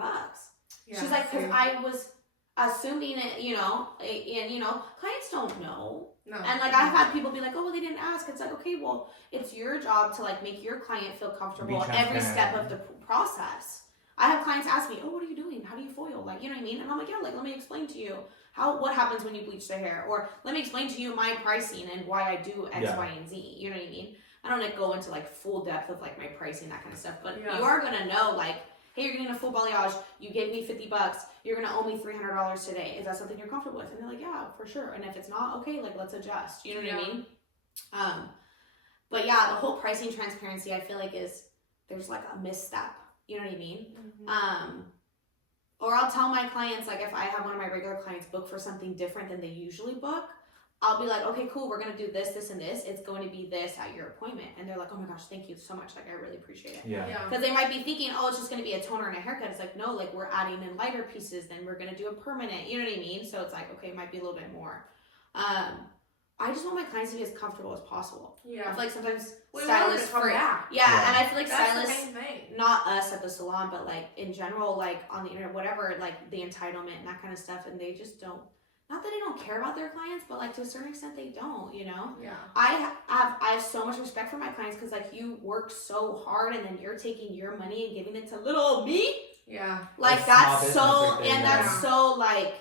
Yeah, she's like, because I was assuming it, you know, and you know, clients don't know. No. And like, I've had people be like, oh, well, they didn't ask. It's like, okay, well, it's your job to like make your client feel comfortable every step of the process. I have clients ask me, oh, what are you doing? How do you foil? Like, you know what I mean? And I'm like, yeah, like, let me explain to you what happens when you bleach their hair, or let me explain to you my pricing and why I do X, Y, and Z. You know what I mean? I don't like go into like full depth of like my pricing, that kind of stuff, but you are gonna know like, hey, you're getting a full balayage. You gave me $50. You're gonna owe me $300 today. Is that something you're comfortable with? And they're like, yeah, for sure. And if it's not, okay, like let's adjust. You know what I mean? But yeah, the whole pricing transparency, I feel like there's like a misstep. You know what I mean? Or I'll tell my clients, like if I have one of my regular clients book for something different than they usually book, I'll be like, okay, cool, we're going to do this, this, and this. It's going to be this at your appointment. And they're like, oh my gosh, thank you so much. Like, I really appreciate it. Yeah. Because they might be thinking, oh, it's just going to be a toner and a haircut. It's like, no, like we're adding in lighter pieces. Then we're going to do a permanent. You know what I mean? So it's like, okay, it might be a little bit more. I just want my clients to be as comfortable as possible. Yeah. I feel like sometimes stylists and I feel like that's stylists, not us at the salon, but like in general, like on the internet, whatever, like the entitlement and that kind of stuff, and they just don't. Not that they don't care about their clients, but like to a certain extent they don't, you know? Yeah. I have so much respect for my clients because like you work so hard and then you're taking your money and giving it to little old me. Yeah. Like that's so, and that's so like,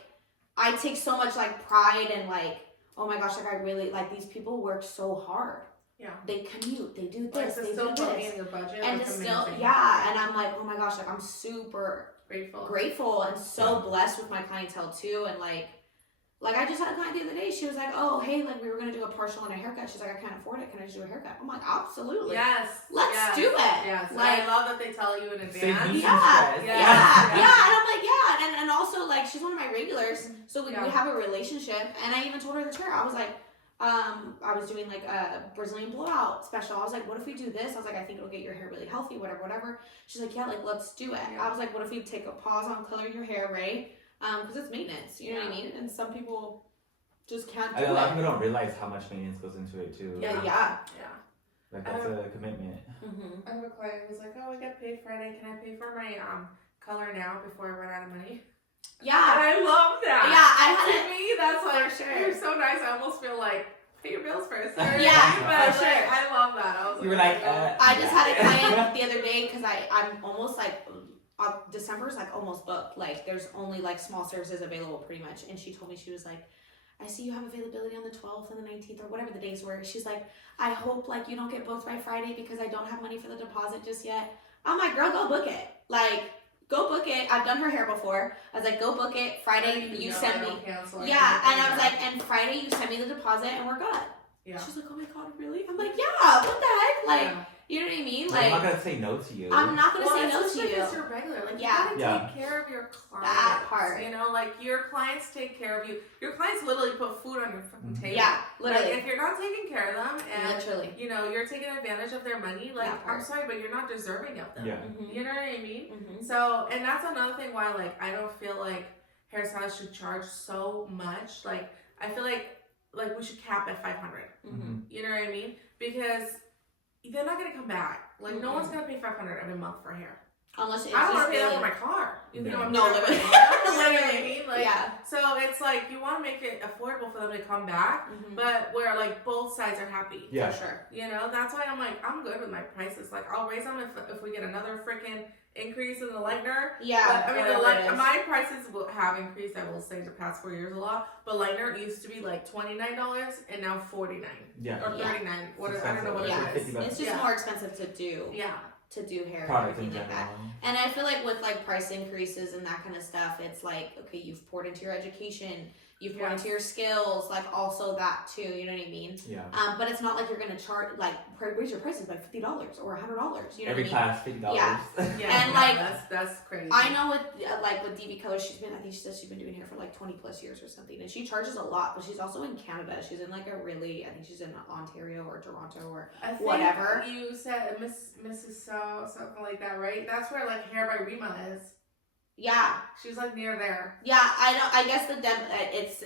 I take so much like pride and like, oh my gosh, like I really, like these people work so hard. Yeah. They commute, they do this, they do this. this. In your budget, and it's still, and I'm like, oh my gosh, like I'm super grateful and so blessed with my clientele too. And like I just had a client the other day. She was like, "Oh, hey, like we were gonna do a partial and a haircut." She's like, "I can't afford it. Can I just do a haircut?" I'm like, "Absolutely, yes, let's do it." Yes, like, I love that they tell you in advance. And I'm like, and also like she's one of my regulars, so we have a relationship. And I even told her the chair. I was like, I was doing like a Brazilian blowout special. I was like, "What if we do this?" I was like, "I think it'll get your hair really healthy, whatever." She's like, "Yeah, like let's do it." I was like, "What if we take a pause on coloring your hair, right?" Because it's maintenance, you know what I mean? And some people just can't do it. A lot of people don't realize how much maintenance goes into it too. Yeah. Like that's a commitment. I have a client who's like, "Oh, I get paid Friday. Can I pay for my color now before I run out of money?" Yeah. And I love that. Yeah, to me, that's like, you're so nice. I almost feel like, pay your bills first. But for sure. I love that. I was you were like, I just had a client the other day because I'm almost like, December's like almost booked. Like there's only like small services available pretty much. And she told me, she was like, I see you have availability on the 12th and the 19th or whatever the days were. She's like, I hope like you don't get booked by Friday because I don't have money for the deposit just yet. I'm like, girl, go book it. Like, go book it. I've done her hair before. I was like, go book it. Friday you send me. And I was like, and Friday you send me the deposit and we're good. Yeah. She's like, oh my God, really? I'm like, yeah, what the heck? Like, you know what I mean? Like, I'm not gonna say no to you. I'm not gonna say no to you. Because you're regular. Like, you gotta take care of your clients. That part. You know, like your clients take care of you. Your clients literally put food on your fucking table. Yeah, literally. Like, if you're not taking care of them and literally, you know, you're taking advantage of their money, like I'm sorry, but you're not deserving of them. Yeah. You know what I mean? So, and that's another thing why like I don't feel like hairstylists should charge so much. Like I feel like we should cap at $500. You know what I mean? Because they're not gonna come back. Like no one's gonna pay $500 every month for hair. Unless it's I don't want to pay that for my car. You think I'm literally. Literally. Like, so it's like you want to make it affordable for them to come back, but where like both sides are happy. Yeah, for sure. You know, that's why I'm like, I'm good with my prices. Like I'll raise them if we get another freaking increase in the lightener. Yeah. But, I mean, my prices will have increased. I will say the past 4 years a lot. But lightener used to be like $29 and now $49. Yeah. Or $39. I don't know what it is. It's just more expensive to do. Yeah. To do hair product and everything like that. And I feel like with like price increases and that kind of stuff, it's like, okay, you've poured into your education, You've poured into your skills, like also that too. You know what I mean? Yeah. But it's not like you're gonna charge like raise your prices by $50 or $100. You know Every what class $50. Yeah. Yeah, And like that's crazy. I know with DV Colors, I think she says she's been doing hair for like 20 plus years or something, and she charges a lot. But she's also in Canada. She's in like I think she's in Ontario or Toronto or whatever. You said Mrs. something like that, right? That's where like Hair by Rima is. Yeah, she's like near there. Yeah, I know. I guess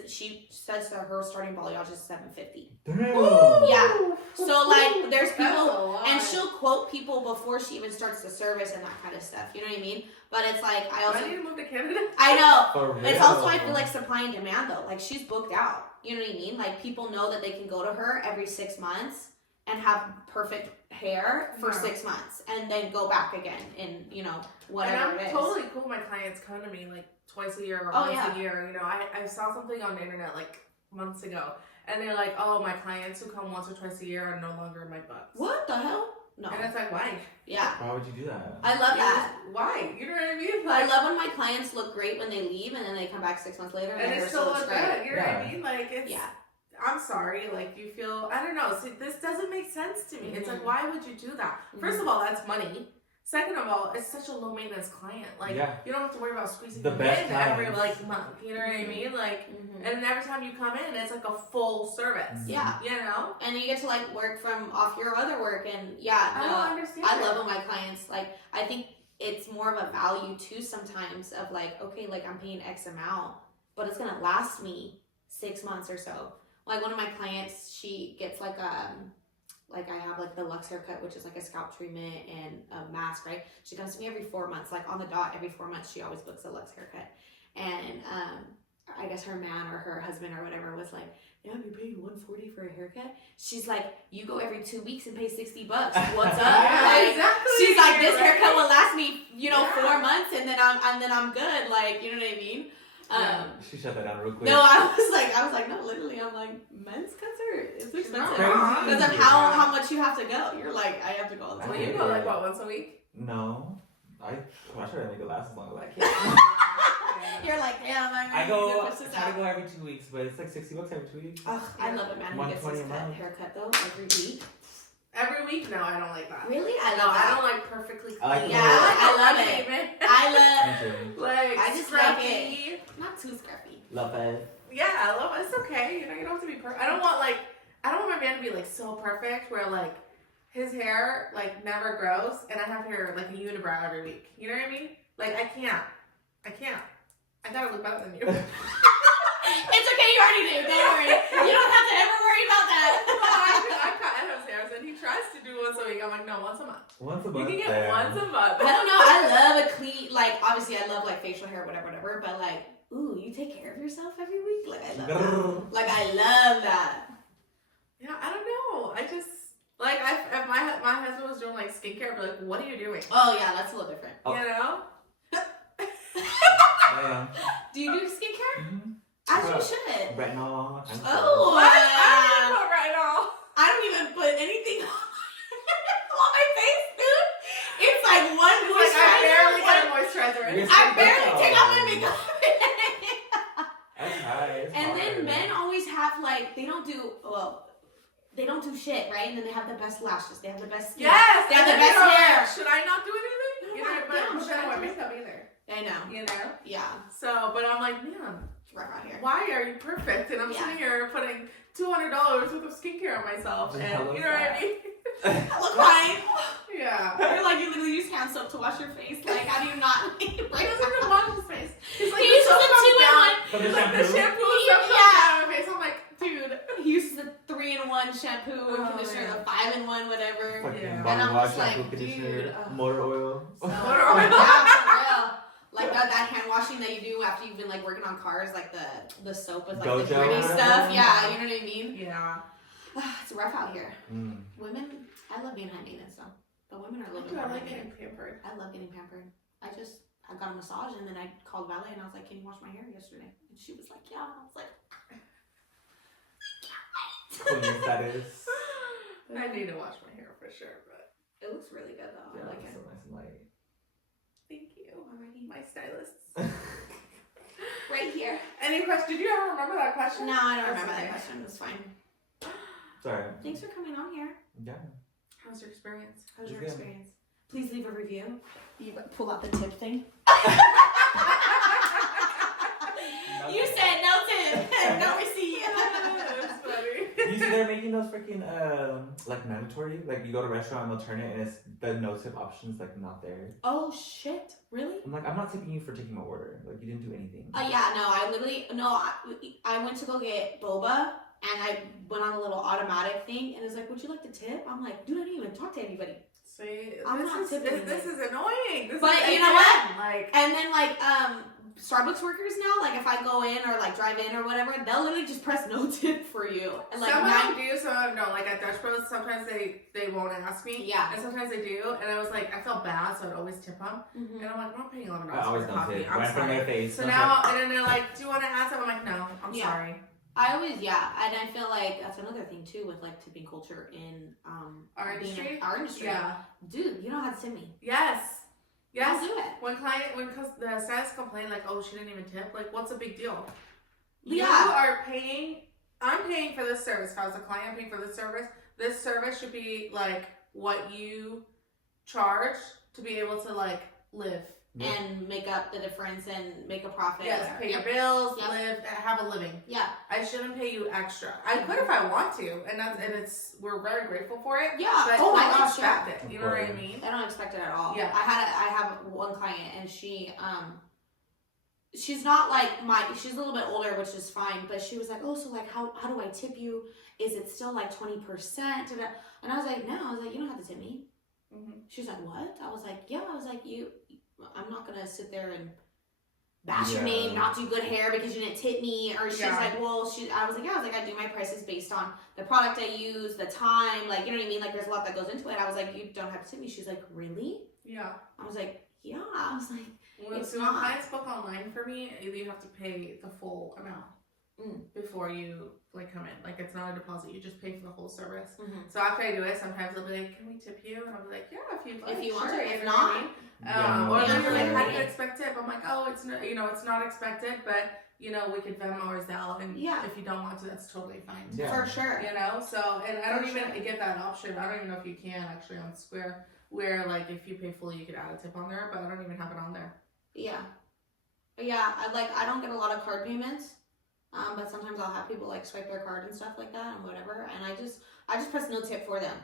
she says that her starting balayage is $750. Yeah. So like, there's people, and she'll quote people before she even starts the service and that kind of stuff. You know what I mean? But it's like I need to move to Canada. I know. For real? It's also I feel like supply and demand though. Like she's booked out. You know what I mean? Like people know that they can go to her every 6 months and have perfect hair for 6 months and then go back again in, whatever it is. And I'm totally cool my clients come to me like twice a year or once a year. You know, I saw something on the internet like months ago and they're like, oh, my clients who come once or twice a year are no longer in my books. What the hell? No. And it's like, why? Yeah. Why would you do that? I love that. Why? You know what I mean? Like, I love when my clients look great when they leave and then they come back 6 months later and it still looks good. You know what I mean? Like, it's... Yeah. I'm sorry, like, you feel, I don't know, see, this doesn't make sense to me. It's like, why would you do that? First of all, that's money. Second of all, it's such a low maintenance client. Like, you don't have to worry about squeezing them in every, like, month. You know what I mean? Like, and then every time you come in, it's like a full service. Yeah. You know? And you get to, like, work from off your other work. And, I don't understand. I love when my clients, like, I think it's more of a value, too, sometimes of, like, okay, like, I'm paying X amount, but it's going to last me 6 months or so. Like one of my clients, she gets like I have like the Luxe haircut, which is like a scalp treatment and a mask, right? She comes to me every 4 months, like on the dot, every 4 months, she always books a Luxe haircut. And I guess her man or her husband or whatever was like, yeah, you're paying $140 for a haircut. She's like, you go every 2 weeks and pay $60. What's up? Like, exactly. She's like, this haircut will last me, 4 months, and then I'm good. Like, you know what I mean? She shut that down real quick. No, I was like, no, literally, I'm like, men's cuts it's expensive because of how much you have to go. You're like, I have to go all the time. So you go like what, once a week? No, I try to make it last as long as I can. You're like, damn, I try to go every 2 weeks, but it's like $60 every 2 weeks. Ugh, I love it, man. Who gets his haircut though every week? Every week? No, I don't like that. Really? I don't like perfectly clean. I love it. I love like I just scruffy. like it. Not too scruffy. Love it. Yeah, I love it. It's okay. You don't have to be perfect. I don't want my man to be like so perfect where like his hair like never grows and I have hair like a unibrow every week. You know what I mean? Like I can't. I gotta look better than you. It's okay, you already do. Don't worry. You don't have to ever worry about that. I cut Ed's hair and he tries to do once a week. I'm like, no, once a month. Once a month. You can get once a month. I don't know. I love a clean, like, obviously I love like facial hair, whatever, but like, ooh, you take care of yourself every week? Like, I love that. Like, I love that. Yeah, I don't know. I just, like, if my husband was doing like skincare, I'd be like, what are you doing? Oh, yeah, that's a little different. Oh. You know? Do you do skincare? Mm-hmm. As you should. Retinol. Oh, what? I don't even put retinol. I don't even put anything on my face, dude. It's like one moisturizer. I barely get a moisturizer. I barely take off my makeup. That's nice. And then men always have like, they don't do shit, right? And then they have the best lashes. They have the best skin. Yes. They have the best hair. Should I not do anything? No, but I don't wear makeup either. I know. You know? Yeah. So, but I'm like, man, right around here. Why are you perfect? And I'm sitting here putting $200 worth of skincare on myself. And you know what I mean? Look fine. Yeah. You're like, you literally use hand soap to wash your face. Like, how do you not? He doesn't even wash his face. He's like, he uses the 2-in-1. He's like, the shampoo comes down my face. I'm like, dude. He uses the 3-in-1 shampoo and conditioner, the 5-in-1 whatever. And I'm wash, just like, conditioner, dude. motor oil. Motor oil. Yeah, for real. Like that hand washing that you do after you've been like working on cars, like the soap with like Dojo the gritty stuff. Yeah, you know what I mean? Yeah. It's rough out here. Mm. Women, I love being high maintenance though. But women are a little bit I more like getting pampered. I love getting pampered. I got a massage and then I called Valet and I was like, can you wash my hair yesterday? And she was like, yeah. I was like, Clean that is. I need to wash my hair for sure, but it looks really good though. Yeah, I like it. so nice and light. thank you. Alrighty. My stylists. Right here. Any question? Did you ever remember that question? No, I don't remember that question. It was fine. Sorry. Thanks for coming on here. Yeah. How's your experience? How's your experience? Please leave a review. You pull out the tip thing. You said no tip, no receipt. That's funny. You see, they're making those freaking like mandatory. Like you go to a restaurant and they'll turn it, and it's the no tip option's like not there. Oh shit! Really? I'm like, I'm not tipping you for taking my order. Like you didn't do anything. Yeah, no. I went to go get boba, and I went on a little automatic thing, and it was like, "Would you like to tip?" I'm like, "Dude, I didn't even talk to anybody." See, This is annoying. But you know what? And then Starbucks workers now, like if I go in or like drive in or whatever, they'll literally just press no tip for you. And like some of them do, some of them don't. Like at Dutch Bros, sometimes they won't ask me. Yeah. And sometimes they do. And I was like, I felt bad, so I'd always tip them. Mm-hmm. And I'm like, I'm not paying $11 I always for don't coffee. tip. I'm Right from sorry. their face. So now, and then they're like, do you want to add something? I'm like, no, I'm sorry. I always, and I feel like that's another thing too with like tipping culture in Our industry? Our industry. Yeah. Dude, you don't have to tip me. Yes. I'll do it. When the status complain like, oh, she didn't even tip, like, what's a big deal? Yeah. You are paying, I'm paying for this service. If I was a client, I'm paying for this service. This service should be like what you charge to be able to like live. And make up the difference and make a profit. Yes, pay your bills, Yep. live, have a living. Yeah. I shouldn't pay you extra. I could if I want to, and we're very grateful for it. Yeah. But Oh, I I don't like expect it. You know what I mean? I don't expect it at all. Yeah. I have one client and she's not like she's a little bit older, which is fine, but she was like, oh, so like how do I tip you? Is it still like 20%? And I was like, no, you don't have to tip me. Mm-hmm. She was like, what? I was like, yeah. I was like, I'm not gonna sit there and bash your name, not do good hair because you didn't tip me. Or she's like, well, I was like, I do my prices based on the product I use, the time, like, you know what I mean? Like, there's a lot that goes into it. I was like, you don't have to tip me. She's like, really? Yeah. I was like, yeah. I was like, when clients book online for me, you have to pay the full amount before you like come in. Like it's not a deposit; you just pay for the whole service. Mm-hmm. So after I do it, sometimes they'll be like, "Can we tip you?" And I'll be like, "Yeah, if you want to. If not, or they're like, "How do you expect tip?" I'm like, "Oh, it's not, it's not expected, but we could Venmo or Zelle, and if you don't want to, that's totally fine too. For sure." So and I don't even give that option. I don't even know if you can actually on Square, where like if you pay fully, you could add a tip on there, but I don't even have it on there. Yeah. I don't get a lot of card payments. But sometimes I'll have people like swipe their card and stuff like that and whatever, and I just press no tip for them.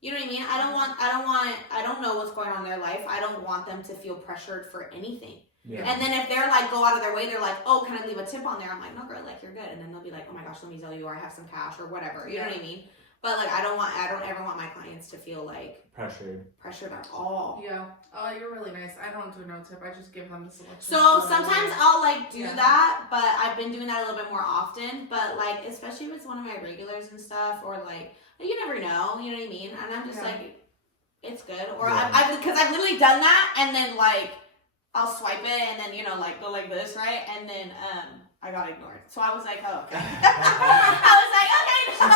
You know what I mean? I don't know what's going on in their life. I don't want them to feel pressured for anything. Yeah. And then if they're like go out of their way, they're like, oh, can I leave a tip on there? I'm like, no, girl, like you're good. And then they'll be like, oh my gosh, let me tell you, or I have some cash or whatever. You know what I mean? But like, I don't ever want my clients to feel like pressured at all. Yeah. Oh, you're really nice. I don't do no tip. I just give them the selection. So sometimes I'll like do that, but I've been doing that a little bit more often. But like, especially if it's one of my regulars and stuff, or like, you never know. You know what I mean? And I'm just like, it's good. Or because I've literally done that, and then like I'll swipe it, and then like go like this, right? And then I got ignored. So I was like, oh, okay. I was like, okay, no,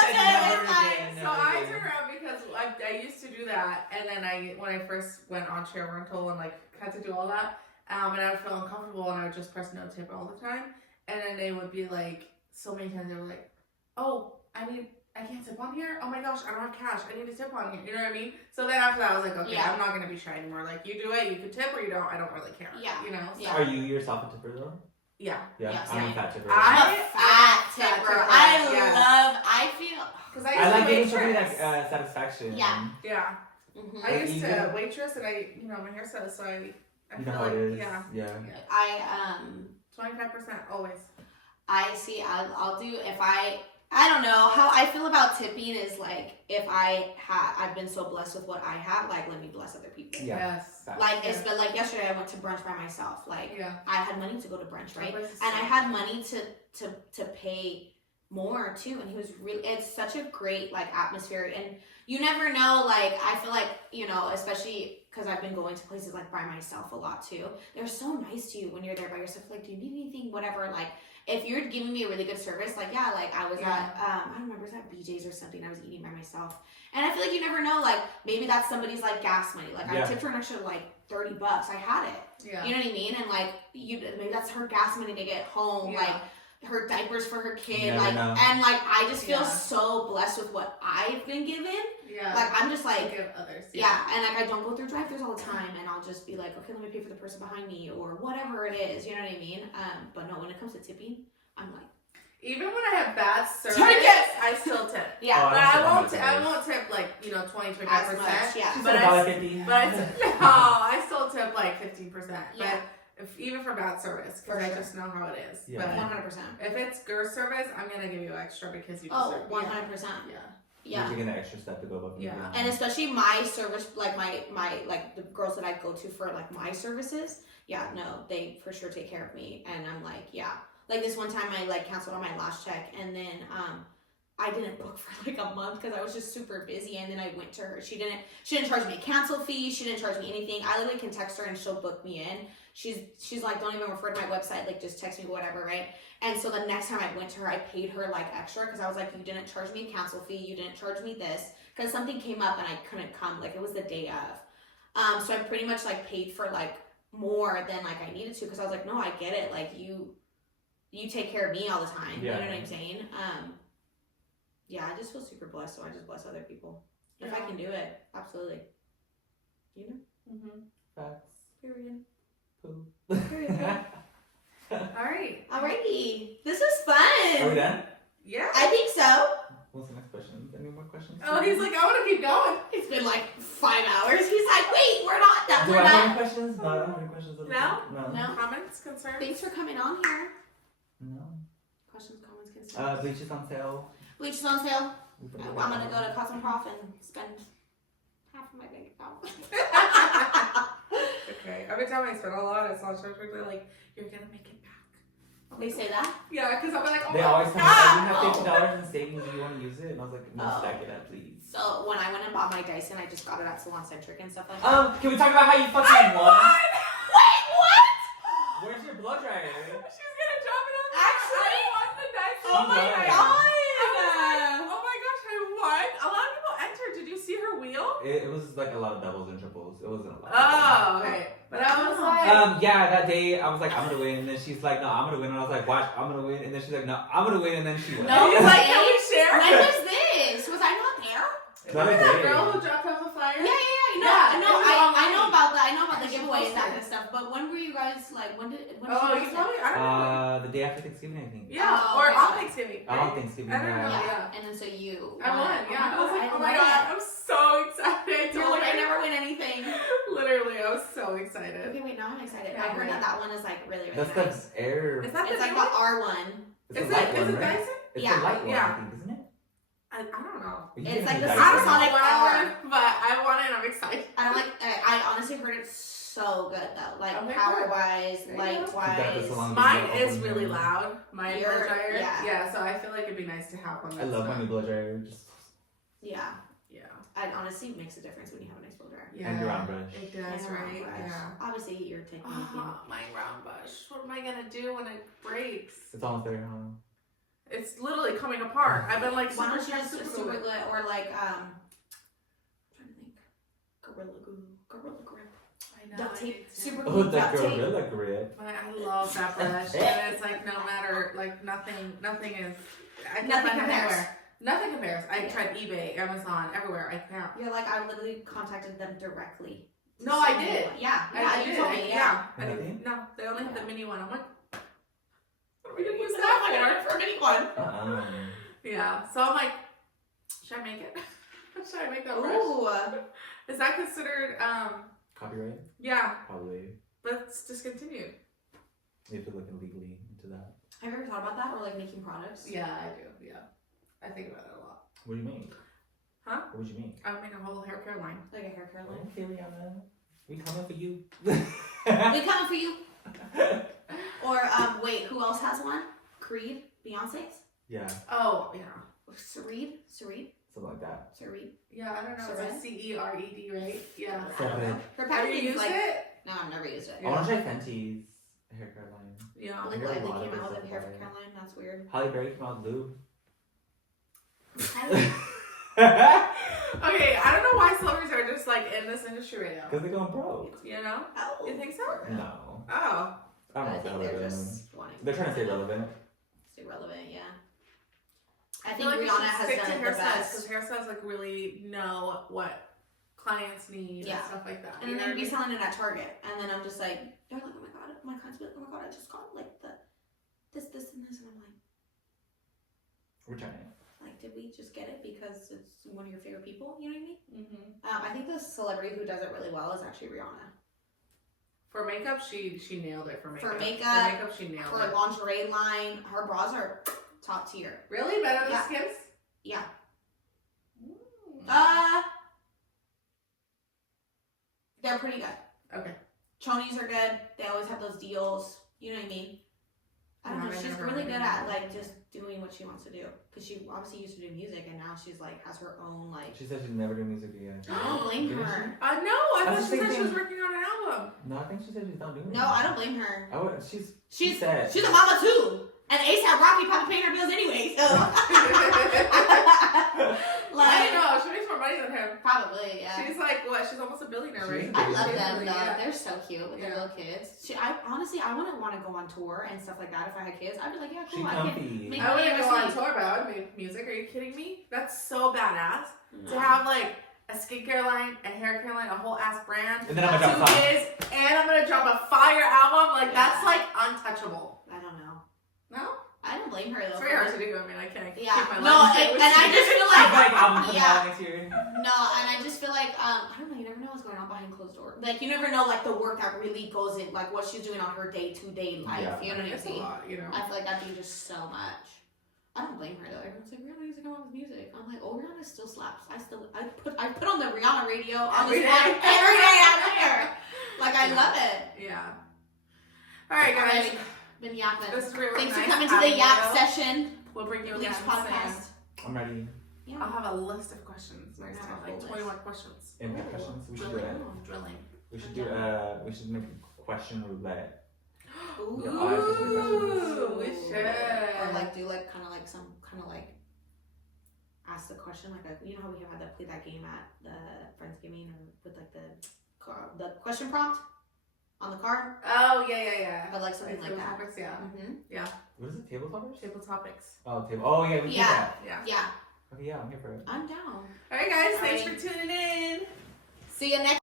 it's fine. So I turned around because I used to do that, and then when I first went on share rental and like had to do all that, and I would feel uncomfortable, and I would just press no tip all the time, and then they would be like, so many times they were like, oh, I can't tip on here? Oh my gosh, I don't have cash. I need to tip on here. You know what I mean? So then after that, I was like, okay, I'm not going to be shy anymore. Like, you do it, you can tip or you don't. I don't really care. Yeah. So. Are you yourself a tipper though? Yeah. I'm a fat tipper. I'm a fat tipper. I feel... Because I like giving somebody that satisfaction. Yeah. Mm-hmm. I used to waitress, and my hairstylist, so I feel like, it is. Yeah. 25% always. I'll do if I don't know how I feel about tipping is like if I've been so blessed with what I have, like let me bless other people. Yes. Like but like yesterday I went to brunch by myself. Like I had money to go to brunch, right? And I had money to pay more too, and he was really, it's such a great like atmosphere, and you never know, like I feel like, you know, especially because I've been going to places like by myself a lot too, they're so nice to you when you're there by yourself, like, do you need anything, whatever, like if you're giving me a really good service, like yeah, like I was at I don't remember, it was at BJ's or something, I was eating by myself, and I feel like you never know, like maybe that's somebody's like gas money, like I tipped her an extra like $30, I had it, you know what I mean, and like maybe that's her gas money to get home, like her diapers for her kid, like know. And like I just feel so blessed with what I've been given. Like I'm just like give others. And like I don't go through drive-thrus all the time, and I'll just be like, okay, let me pay for the person behind me or whatever it is, you know what I mean? But no, when it comes to tipping, I'm like, even when I have bad service, I still tip. But I won't tip like, you know, 20-25%. But I still tip like 15%. But even for bad service, because I just know how it is. But 100%. If it's good service, I'm gonna give you extra because you deserve it. 100%. You're taking an extra step to go above. And especially my service, like my like the girls that I go to for like my services, they for sure take care of me, and I'm like, like this one time I like canceled on my last check, and then I didn't book for like a month because I was just super busy, and then I went to her. She didn't charge me a cancel fee. She didn't charge me anything. I literally can text her and she'll book me in. She's like, don't even refer to my website, like just text me whatever, right? And so the next time I went to her, I paid her like extra because I was like, you didn't charge me a cancel fee, you didn't charge me this, because something came up and I couldn't come, like it was the day of. So I pretty much like paid for like more than like I needed to, because I was like, no, I get it, like you take care of me all the time, you know what I'm saying? I just feel super blessed, so I just bless other people. If I can do it, absolutely. You know? Facts. Period. Alrighty. This was fun. Are we done? Yeah. I think so. What's the next question? Any more questions? Oh, he's like, I want to keep going. It's been like 5 hours. He's like, wait, we're not done. Do I have any questions? No, I don't have any questions. No. Comments, concerns? Thanks for coming on here. No. Questions, comments, concerns. Bleach is on sale. Bleach is on sale. I'm gonna go to Cosmoprof and spend half of my bank account. Okay. Every time I spend a lot, it's all they're like, you're gonna make it back. They say that? Yeah, because I'm like, oh they my always God. Tell me, you have $50 in savings. Do you want to use it? And I was like, no, stack it up, please. So when I went and bought my Dyson, I just got it at Salon Centric and stuff like that. Can we talk about how you fucking won? Wait, what? Where's your blow dryer? She's gonna drop it on. Actually? I won the Dyson. Oh my God. Oh my gosh, I won. A lot of people entered. Did you see her wheel? It was like a lot of doubles and triples. It wasn't a lot. Oh, okay. But I was like, that day I was like, I'm gonna win, and then she's like, no, I'm gonna win, and I was like, watch, I'm gonna win, and then she's like, no, I'm gonna win, and then she won. No, he's like, can we share? When was this? Was I not there? Remember that girl who dropped off a flyer? Yeah. I know about that. I know about the giveaway and that kind of stuff. But when were you guys like? When did? When you told me? I don't know. The day after Thanksgiving, I think. Yeah, or on Thanksgiving. Right? On Thanksgiving. I don't know. Yeah. And then so you. I won. Yeah. I was like, oh my God, I'm so excited. You're like, I never win anything. Literally, I was so excited. Okay, wait, now I'm excited. I heard that one is like really, really nice. That's the air. Is that it's like the R1. Is it Dyson? It's yeah. a light one, I think, isn't it? I don't know. It's like the Supersonic R, but I want it. I'm excited. I don't like. I honestly heard it so good though. Like power wise, light wise. Mine is really loud. My blow dryer. Yeah. So I feel like it'd be nice to have one. I love my new blow dryer. Yeah. It honestly makes a difference when you have a nice blow dryer. Yeah. And your round brush. It does, right? Yeah. Obviously, you're taking my round brush. What am I gonna do when it breaks? It's almost there, huh? It's literally coming apart. I've been like, why don't you just super glue it, or like I'm trying to think, Gorilla Glue, Gorilla Grip, duct tape, super glue, duct tape. Gorilla Grip. I love that brush. And it's like no matter, like nothing is. Nothing compares. Nothing compares. I tried eBay, Amazon, everywhere. I can't. You're like, I literally contacted them directly. No, I did. Yeah, you told me. Yeah. I didn't. No, they only have the mini one. I'm like, what are we gonna use use that for a mini one? Yeah. So I'm like, should I make it? Should I make that brush? Ooh. Is that considered copyright? Yeah. Probably. But it's discontinued. You have to look illegally into that. Have you ever thought about that, or like making products? Yeah, I do. Yeah, I think about it a lot. What do you make? Huh? What would you make? I would make a whole hair care line. Like a hair care line. Okay, Rihanna. We coming for you. We coming for you. Or wait, who else has one? Creed, Beyonce's. Yeah. Oh, yeah. Sareed? Something like that. Sareed? Yeah, I don't know. Sareed? It's like CERED, right? Yeah. I don't know. Her Have you packaging's used like, it? no, I've never used it. I want to try Fenty's hair care line. Yeah. Like, I hear a Lively lot of came out good with a stuff hair about it. care line. That's weird. Halle Berry came out with lube. Okay, I don't know why celebrities are just like in this industry right now. Because they're going broke. You know? Oh. You think so? No. Oh. I don't know I if think they're they're relevant. just wanting They're trying to stay relevant. Stay relevant, yeah. I feel think like Rihanna has stick done to it the hairstyles best. because hairstyles like really know what clients need Yeah. and stuff like that. And You then know they'd be what I mean? selling it at Target. And then I'm just like, they're like, oh my god, my clients be like, oh my god, I just got like the this, and this. And I'm like, We're trying it. like, did we just get it because it's one of your favorite people? You know what I mean? Mm-hmm. I think the celebrity who does it really well is actually Rihanna. For makeup, she nailed it. For makeup, she nailed Her it. lingerie line, her bras are top tier. Really better than Yeah. Skims? Yeah. Mm. They're pretty good. Okay. Chonies are good. They always have those deals. You know what I mean? I don't know. Yeah, I She's never really heard good of at that. like just doing what she wants to do. Cause she obviously used to do music and now she's like has her own like. She said she'd never do music again. I don't blame Didn't her. No, I That's thought the she same said she was thing. working on an album. No, I think she said she's not doing it. No, I don't blame her. I would, she's She's sad. a mama too. And ASAP Rocky probably paying her bills anyway. So. I know, she makes more money than him. Probably, yeah. She's like, what? She's almost a billionaire, right? I love Yeah. them though. Yeah. They're so cute with their Yeah. little kids. I honestly, I wouldn't want to go on tour and stuff like that if I had kids. I'd be like, yeah, She cool. I comfy. can make I money wouldn't go on overseas. tour, but I would make music. Are you kidding me? That's so badass. No. To have like a skincare line, a hair care line, a whole ass brand, And then I'm gonna drop 2 songs. kids, and I'm gonna drop a fire album. Like, Yeah. that's like untouchable. I don't know. No? I don't blame her though. It's very hard to do. I mean, I can't Yeah. keep my No, life. and I just feel She's like like, I'm coming Yeah. out next year. no, and I just feel like I don't know. You never know what's going on behind closed doors. Like you never know like the work that really goes in, like what she's doing on her day-to-day life. Yeah. You know what I It's a mean? lot, you know. I feel like that'd be just so much. I don't blame her though. Everyone's like Rihanna needs to come out with music. I'm like, oh, Rihanna still slaps. I put on the Rihanna radio on Every this day. one every day out there. Like I love it. Yeah. All right, guys. Alrighty. Been yapping. This is really Thanks nice for coming to the having yap you. session. We'll bring you Bleach again podcast. soon. I'm ready. Yeah. I'll have a list of questions next Yeah, time, like full 21 questions. Impact questions. We should do Drilling. it. Drilling. We should do we should make a question roulette. Ooh. Yeah, I have some questions. Ooh, we should. Or like do like kind of like ask the question like you know how we had to play that game at the Friendsgiving or with like the question prompt on the card, Oh, yeah. but like something like that. Topics, yeah. Mm-hmm. What is it? Table toppers? Table topics. Oh, table. Oh yeah, we did Yeah. that. Yeah. Yeah, Okay, yeah, I'm here for it. I'm down. All right, guys. Thanks Alright. for tuning in. See you next.